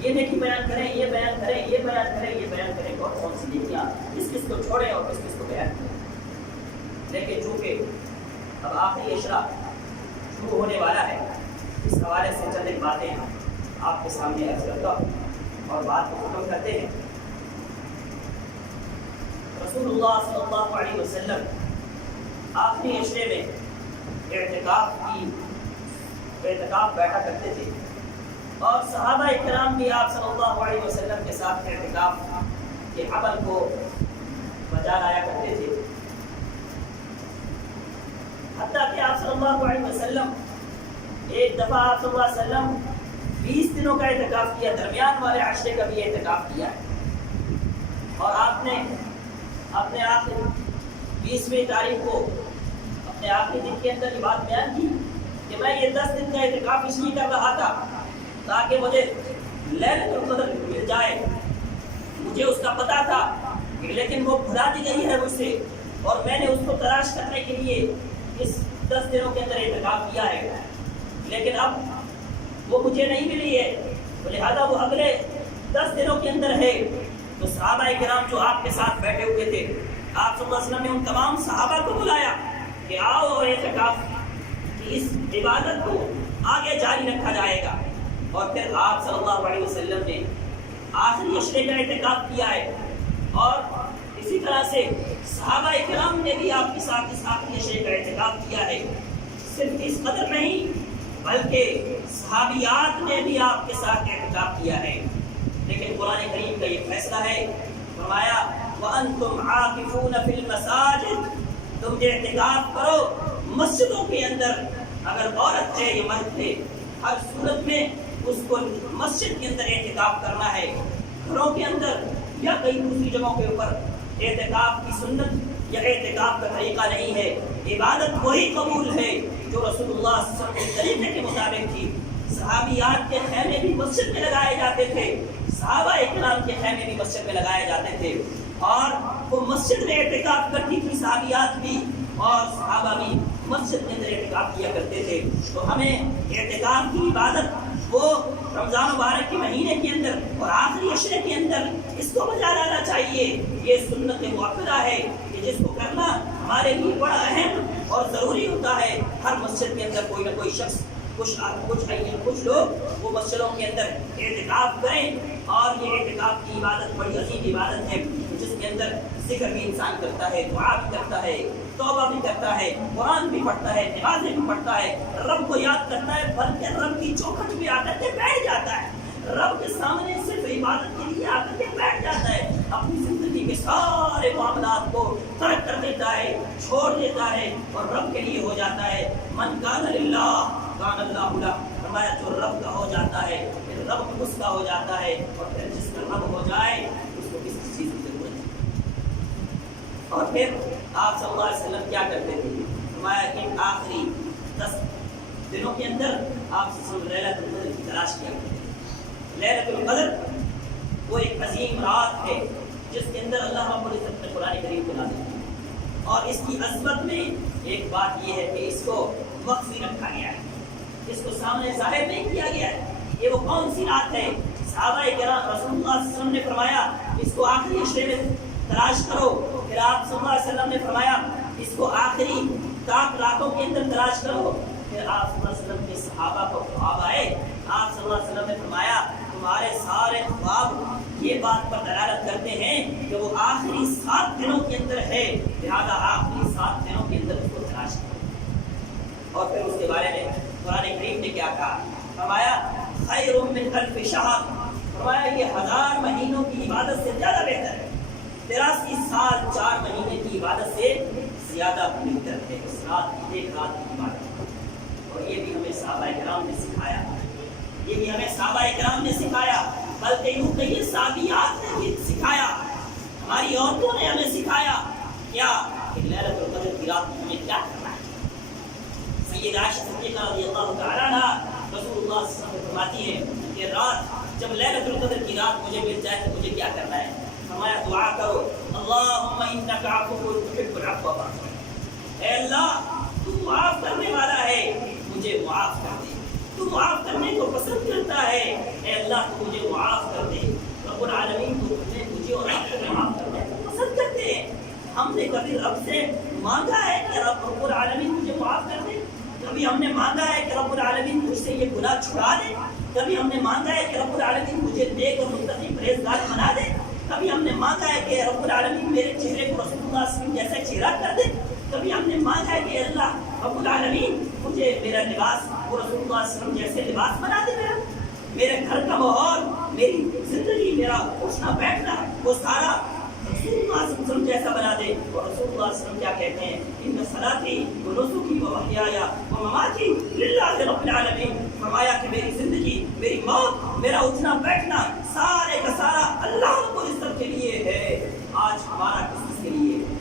یہ نیکی بیان کریں، یہ بیان کریں، یہ بیان کریں، یہ بیان کریں، اور کون سی نیکیاں کس کو چھوڑیں اور کس کو بیان کریں۔ لیکن چونکہ اب آخری اشرا شروع ہونے والا ہے، اس حوالے سے چند ایک باتیں آپ کے سامنے عرض کرتا ہوں اور بات کو ختم کرتے ہیں۔ رسول اللہ صلی اللہ علیہ وسلم آخری اشرے میں اعتکاف بیٹھا کرتے تھے، اور صحابہ کرام بھی آپ صلی اللہ علیہ وسلم کے ساتھ اعتکاف کے عمل کو بجا لایا کرتے تھے، حتیٰ کہ آپ صلی اللہ علیہ وسلم ایک دفعہ آپ صلی اللہ علیہ وسلم 20 دنوں کا اعتکاف کیا، درمیان والے عشرے کا بھی اعتکاف کیا ہے، اور آپ نے اپنے آخری 20ویں تاریخ کو اپنے آخری دن کے اندر یہ بات بیان کی کہ میں یہ 10 دن کا اعتکاف اس لیے کر رہا تھا تاکہ مجھے لیلۃ القدر مل جائے۔ مجھے اس کا پتہ تھا لیکن وہ بھلا دی گئی ہے مجھ سے، اور میں نے اس کو تلاش کرنے کے لیے اس 10 دنوں کے اندر اعتکاف کیا ہے، لیکن اب وہ مجھے نہیں ملی ہے، لہذا وہ اگلے 10 دنوں کے اندر ہے۔ تو صحابہ کرام جو آپ کے ساتھ بیٹھے ہوئے تھے، آپ صلی اللہ علیہ وسلم نے ان تمام صحابہ کو بلایا کہ آؤ اور اعتکاف کی اس عبادت کو آگے جاری رکھا جائے گا، اور پھر آپ صلی اللہ علیہ وسلم نے آخری عشرے کا اعتکاف کیا ہے، اور اسی طرح سے صحابہ کرام نے بھی آپ کے ساتھ اس آخری عشرے کا اعتکاف کیا ہے۔ صرف اس قدر نہیں بلکہ صحابیات نے بھی آپ کے ساتھ اعتکاف کیا ہے، لیکن قرآن کریم کا یہ فیصلہ ہے، فرمایا وَأَنْتُمْ عَاكِفُونَ فِي الْمَسَاجِدِ، تم اعتکاف کرو مسجدوں کے اندر، اگر عورت ہے یا مرد ہے، ہر صورت میں اس کو مسجد کے اندر اعتکاف کرنا ہے۔ گھروں کے اندر یا کئی دوسری جگہوں کے اوپر اعتکاف کی سنت یا اعتکاف کا طریقہ نہیں ہے۔ عبادت وہی قبول ہے جو رسول اللہ صلی اللہ علیہ وسلم کے طریقے کے مطابق تھی۔ صحابیات کے خیمے بھی مسجد میں لگائے جاتے تھے، صحابہ اکرام کے خیمے بھی مسجد میں لگائے جاتے تھے، اور وہ مسجد میں اعتکاف کرتی تھی، صحابیات بھی اور صحابہ بھی مسجد کے اندر اعتکاف کیا کرتے تھے۔ تو ہمیں اعتکاف کی عبادت وہ رمضان مبارک کے مہینے کے اندر اور آخری عشرے کے اندر اس کو بجا لانا چاہیے۔ یہ سنت مؤکدہ ہے کہ جس کو کرنا ہمارے لیے بڑا اہم اور ضروری ہوتا ہے۔ ہر مسجد کے اندر کوئی نہ کوئی شخص، کچھ لوگ وہ مسجدوں کے اندر اعتکاف کریں، اور یہ اعتکاف کی عبادت بڑی عظیم عبادت ہے جس کے اندر ذکر بھی انسان کرتا ہے، دعا بھی کرتا ہے، توبہ بھی کرتا ہے، قرآن بھی پڑھتا ہے، نمازیں بھی پڑھتا ہے، رب کو یاد کرتا ہے، بلکہ رب کی چوکھٹ بھی آ کر کے بیٹھ جاتا ہے۔ رب کے سامنے صرف عبادت کے لیے آ کر کے بیٹھ جاتا ہے، اپنی زندگی کے سارے معاملات کو ترک کر دیتا ہے، چھوڑ دیتا ہے اور رب کے لیے ہو جاتا ہے۔ من کان للہ کان اللہ لہ، فرمایا جو رب کا ہو جاتا ہے پھر رب اس کا ہو جاتا ہے، اور پھر جس کا رب ہو جائے اس کو کسی چیز کی ضرورت نہیں۔ اور پھر آپ صلی اللہ علیہ وسلم کیا کرتے تھے؟ فرمایا کہ آخری 10 دنوں کے اندر آپ لیلۃ القدر کی تلاش کیا کرتے ہیں۔ لیلۃ القدر وہ ایک عظیم رات ہے جس کے اندر اللہ رب العزت نے قرآن کریم کو نازل کیا، اور اس کی عظمت میں ایک بات یہ ہے کہ اس کو مخفی رکھا گیا ہے، اس کو سامنے ظاہر نہیں کیا گیا ہے۔ یہ وہ کون سی رات ہے؟ صحابہ کرام رسول اللہ صلی اللہ علیہ وسلم نے فرمایا اس کو آخری عشرے میں تلاش کرو، پھر آپ صلی اللہ علیہ وسلم نے فرمایا اس کو آخری 7 راتوں کے اندر تلاش کرو، پھر آپ صلی اللہ علیہ وسلم کے صحابہ کو خواب آئے، آپ صلی اللہ علیہ وسلم نے فرمایا تمہارے سارے خواب یہ بات پر دلالت کرتے ہیں کہ وہ آخری 7 دنوں کے اندر ہے، لہذا آخری 7 دنوں کے اندر اس کو تلاش کرو۔ اور پھر اس کے بارے میں قرآن کریم نے کیا کہا؟ فرمایا خیر من الف شہر، فرمایا یہ 1000 مہینوں کی عبادت سے زیادہ بہتر ہے، 83 سال 4 مہینے کی عبادت سے زیادہ بہتر ہے اس رات کی، ایک رات کی عبادت۔ اور یہ بھی ہمیں صحابہ کرام نے سکھایا، یہ بھی ہمیں صحابہ کرام نے سکھایا، بلکہ یوں کہیے صحابیات نے بھی سکھایا، ہماری عورتوں نے ہمیں سکھایا کیا کہ لیلۃ القدر کی رات میں ہمیں کیا کرنا ہے۔ سید عائشہ صدیقہ رضی اللہ تعالیٰ عنہا رسول اللہ صلی اللہ علیہ وسلم فرماتی ہیں کہ رات جب لیلۃ القدر کی رات مجھے مل جائے تو مجھے کیا کرنا ہے؟ فرمایا دعا کرو اللہم انک عفو تحب العفو فاعف عنی، اے اللہ تو معاف کرنے والا ہے مجھے معاف کر دے، تو معاف کرنے کو پسند کرتا ہے، اے اللہ تو مجھے معاف کر دے۔ رب العالمین تو مجھے اور آپ کو معاف کرنے کو پسند کرتے ہیں۔ ہم نے کبھی رب سے مانگا ہے کہ رب العالمین مجھے معاف کر دے؟ کبھی ہم نے مانگا ہے کہ رب العالمین مجھ سے یہ گناہ چھڑا دے؟ کبھی ہم نے مانگا ہے کہ رب العالمین مجھے نیک اور متقی پرہیزگار بنا دے؟ کبھی ہم نے مانگا ہے کہ رب العالمین میرے چہرے کو رسول اللہ صلی اللہ علیہ وسلم جیسا چہرہ کر دے؟ کبھی ہم نے مانگا ہے کہ اللہ رب العالمین مجھے میرا لباس وہ رسول اللہ صلی اللہ علیہ وسلم جیسے لباس بنا دے، میرے گھر کا ماحول، میری زندگی، میرا اٹھنا بیٹھنا وہ سارا رسول اللہ صلی اللہ علیہ وسلم جیسا بنا دے؟ اور رسول اللہ صلی اللہ علیہ وسلم کیا کہتے ہیں؟ ان صلاتی و نسکی و محیای و مماتی للہ رب العالمین، فرمایا کہ میری زندگی، میری موت، میرا اٹھنا بیٹھنا سارے کا سارا اللہ رب العزت کے لیے ہے۔ آج ہمارا کس کس کے لیے ہے؟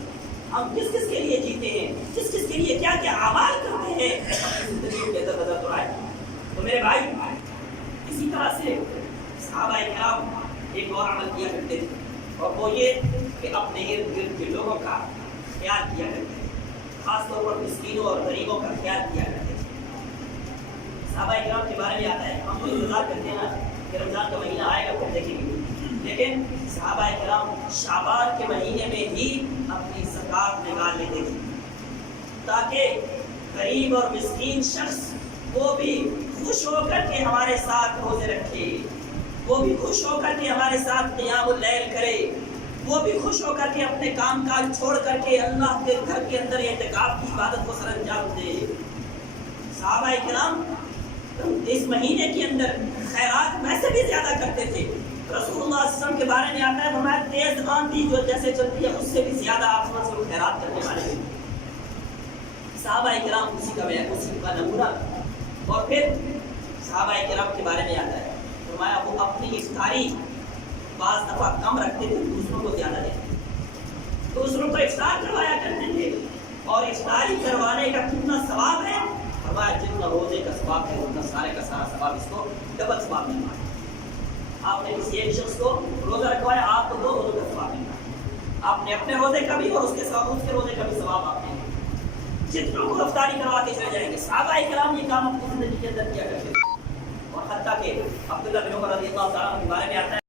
ہم کس کس کے لیے جیتے ہیں؟ کس کس کے لیے کیا کیا اعمال کرتے ہیں؟ اپنی زندگی کے اندر نظر دوڑائیں۔ تو میرے بھائی اسی طرح سے صحابہ کرام ایک اور عمل کیا کرتے تھے، اور وہ یہ کہ اپنے ارد گرد کے لوگوں کا خیال کیا کرتے تھے، خاص طور پر مسکینوں اور غریبوں کا خیال کیا کرتے تھے۔ صحابہ کرام کے بارے میں آتا ہے، ہم تو انتظار کرتے ہیں نا کہ رمضان کا مہینہ آئے گا پھر دیکھیں گے، لیکن صحابہ کرام شعبان کے مہینے میں ہی اپنی زکات نکال لیتے تھے تاکہ غریب اور مسکین شخص وہ بھی خوش ہو کر کے ہمارے ساتھ روزے رکھے، وہ بھی خوش ہو کر کے ہمارے ساتھ قیام اللیل کرے، وہ بھی خوش ہو کر کے اپنے کام کاج چھوڑ کر کے اللہ کے گھر کے اندر اعتکاف کی عبادت کو سر انجام دے۔ صحابہ کرام اس مہینے کے اندر خیرات ویسے بھی زیادہ کرتے تھے۔ رسول اللہ صلی اللہ علیہ وسلم کے بارے میں آتا ہے فرمایا تیز آندھی جو جیسے چلتی ہے اس سے بھی زیادہ آپ صلی اللہ علیہ وسلم خیرات کرنے والے ہیں۔ صحابہ کرام اسی کا نمونہ۔ اور پھر صحابہ کرام کے بارے میں آتا ہے فرمایا وہ اپنی افطاری بعض دفعہ کم رکھتے تھے، دوسروں کو زیادہ دیتے تھے، دوسروں کو افطار کروایا کرتے تھے۔ اور افطاری کروانے کا کتنا ثواب ہے؟ فرمایا جتنا روزے کا ثواب ہے اتنا سارے کا سارا ثواب اس کو ڈبل ثواب ملتا ہے۔ آپ نے کسی ایک شخص کو روزہ رکھوایا، آپ کو 2 روزوں کا ثواب ملتا ہے، آپ نے اپنے روزے کا بھی اور اس کے روزے کا بھی ثواب آپ نے جتنوں کو افطاری کروا کے چلے جائیں گے۔ صحابہ کرام یہ کام اپنی زندگی کے اندر کیا کرتے تھے، اور حتیٰ کہ عبداللہ بن عمر رضی اللہ تعالیٰ عنہ کے بارے میں آتا ہے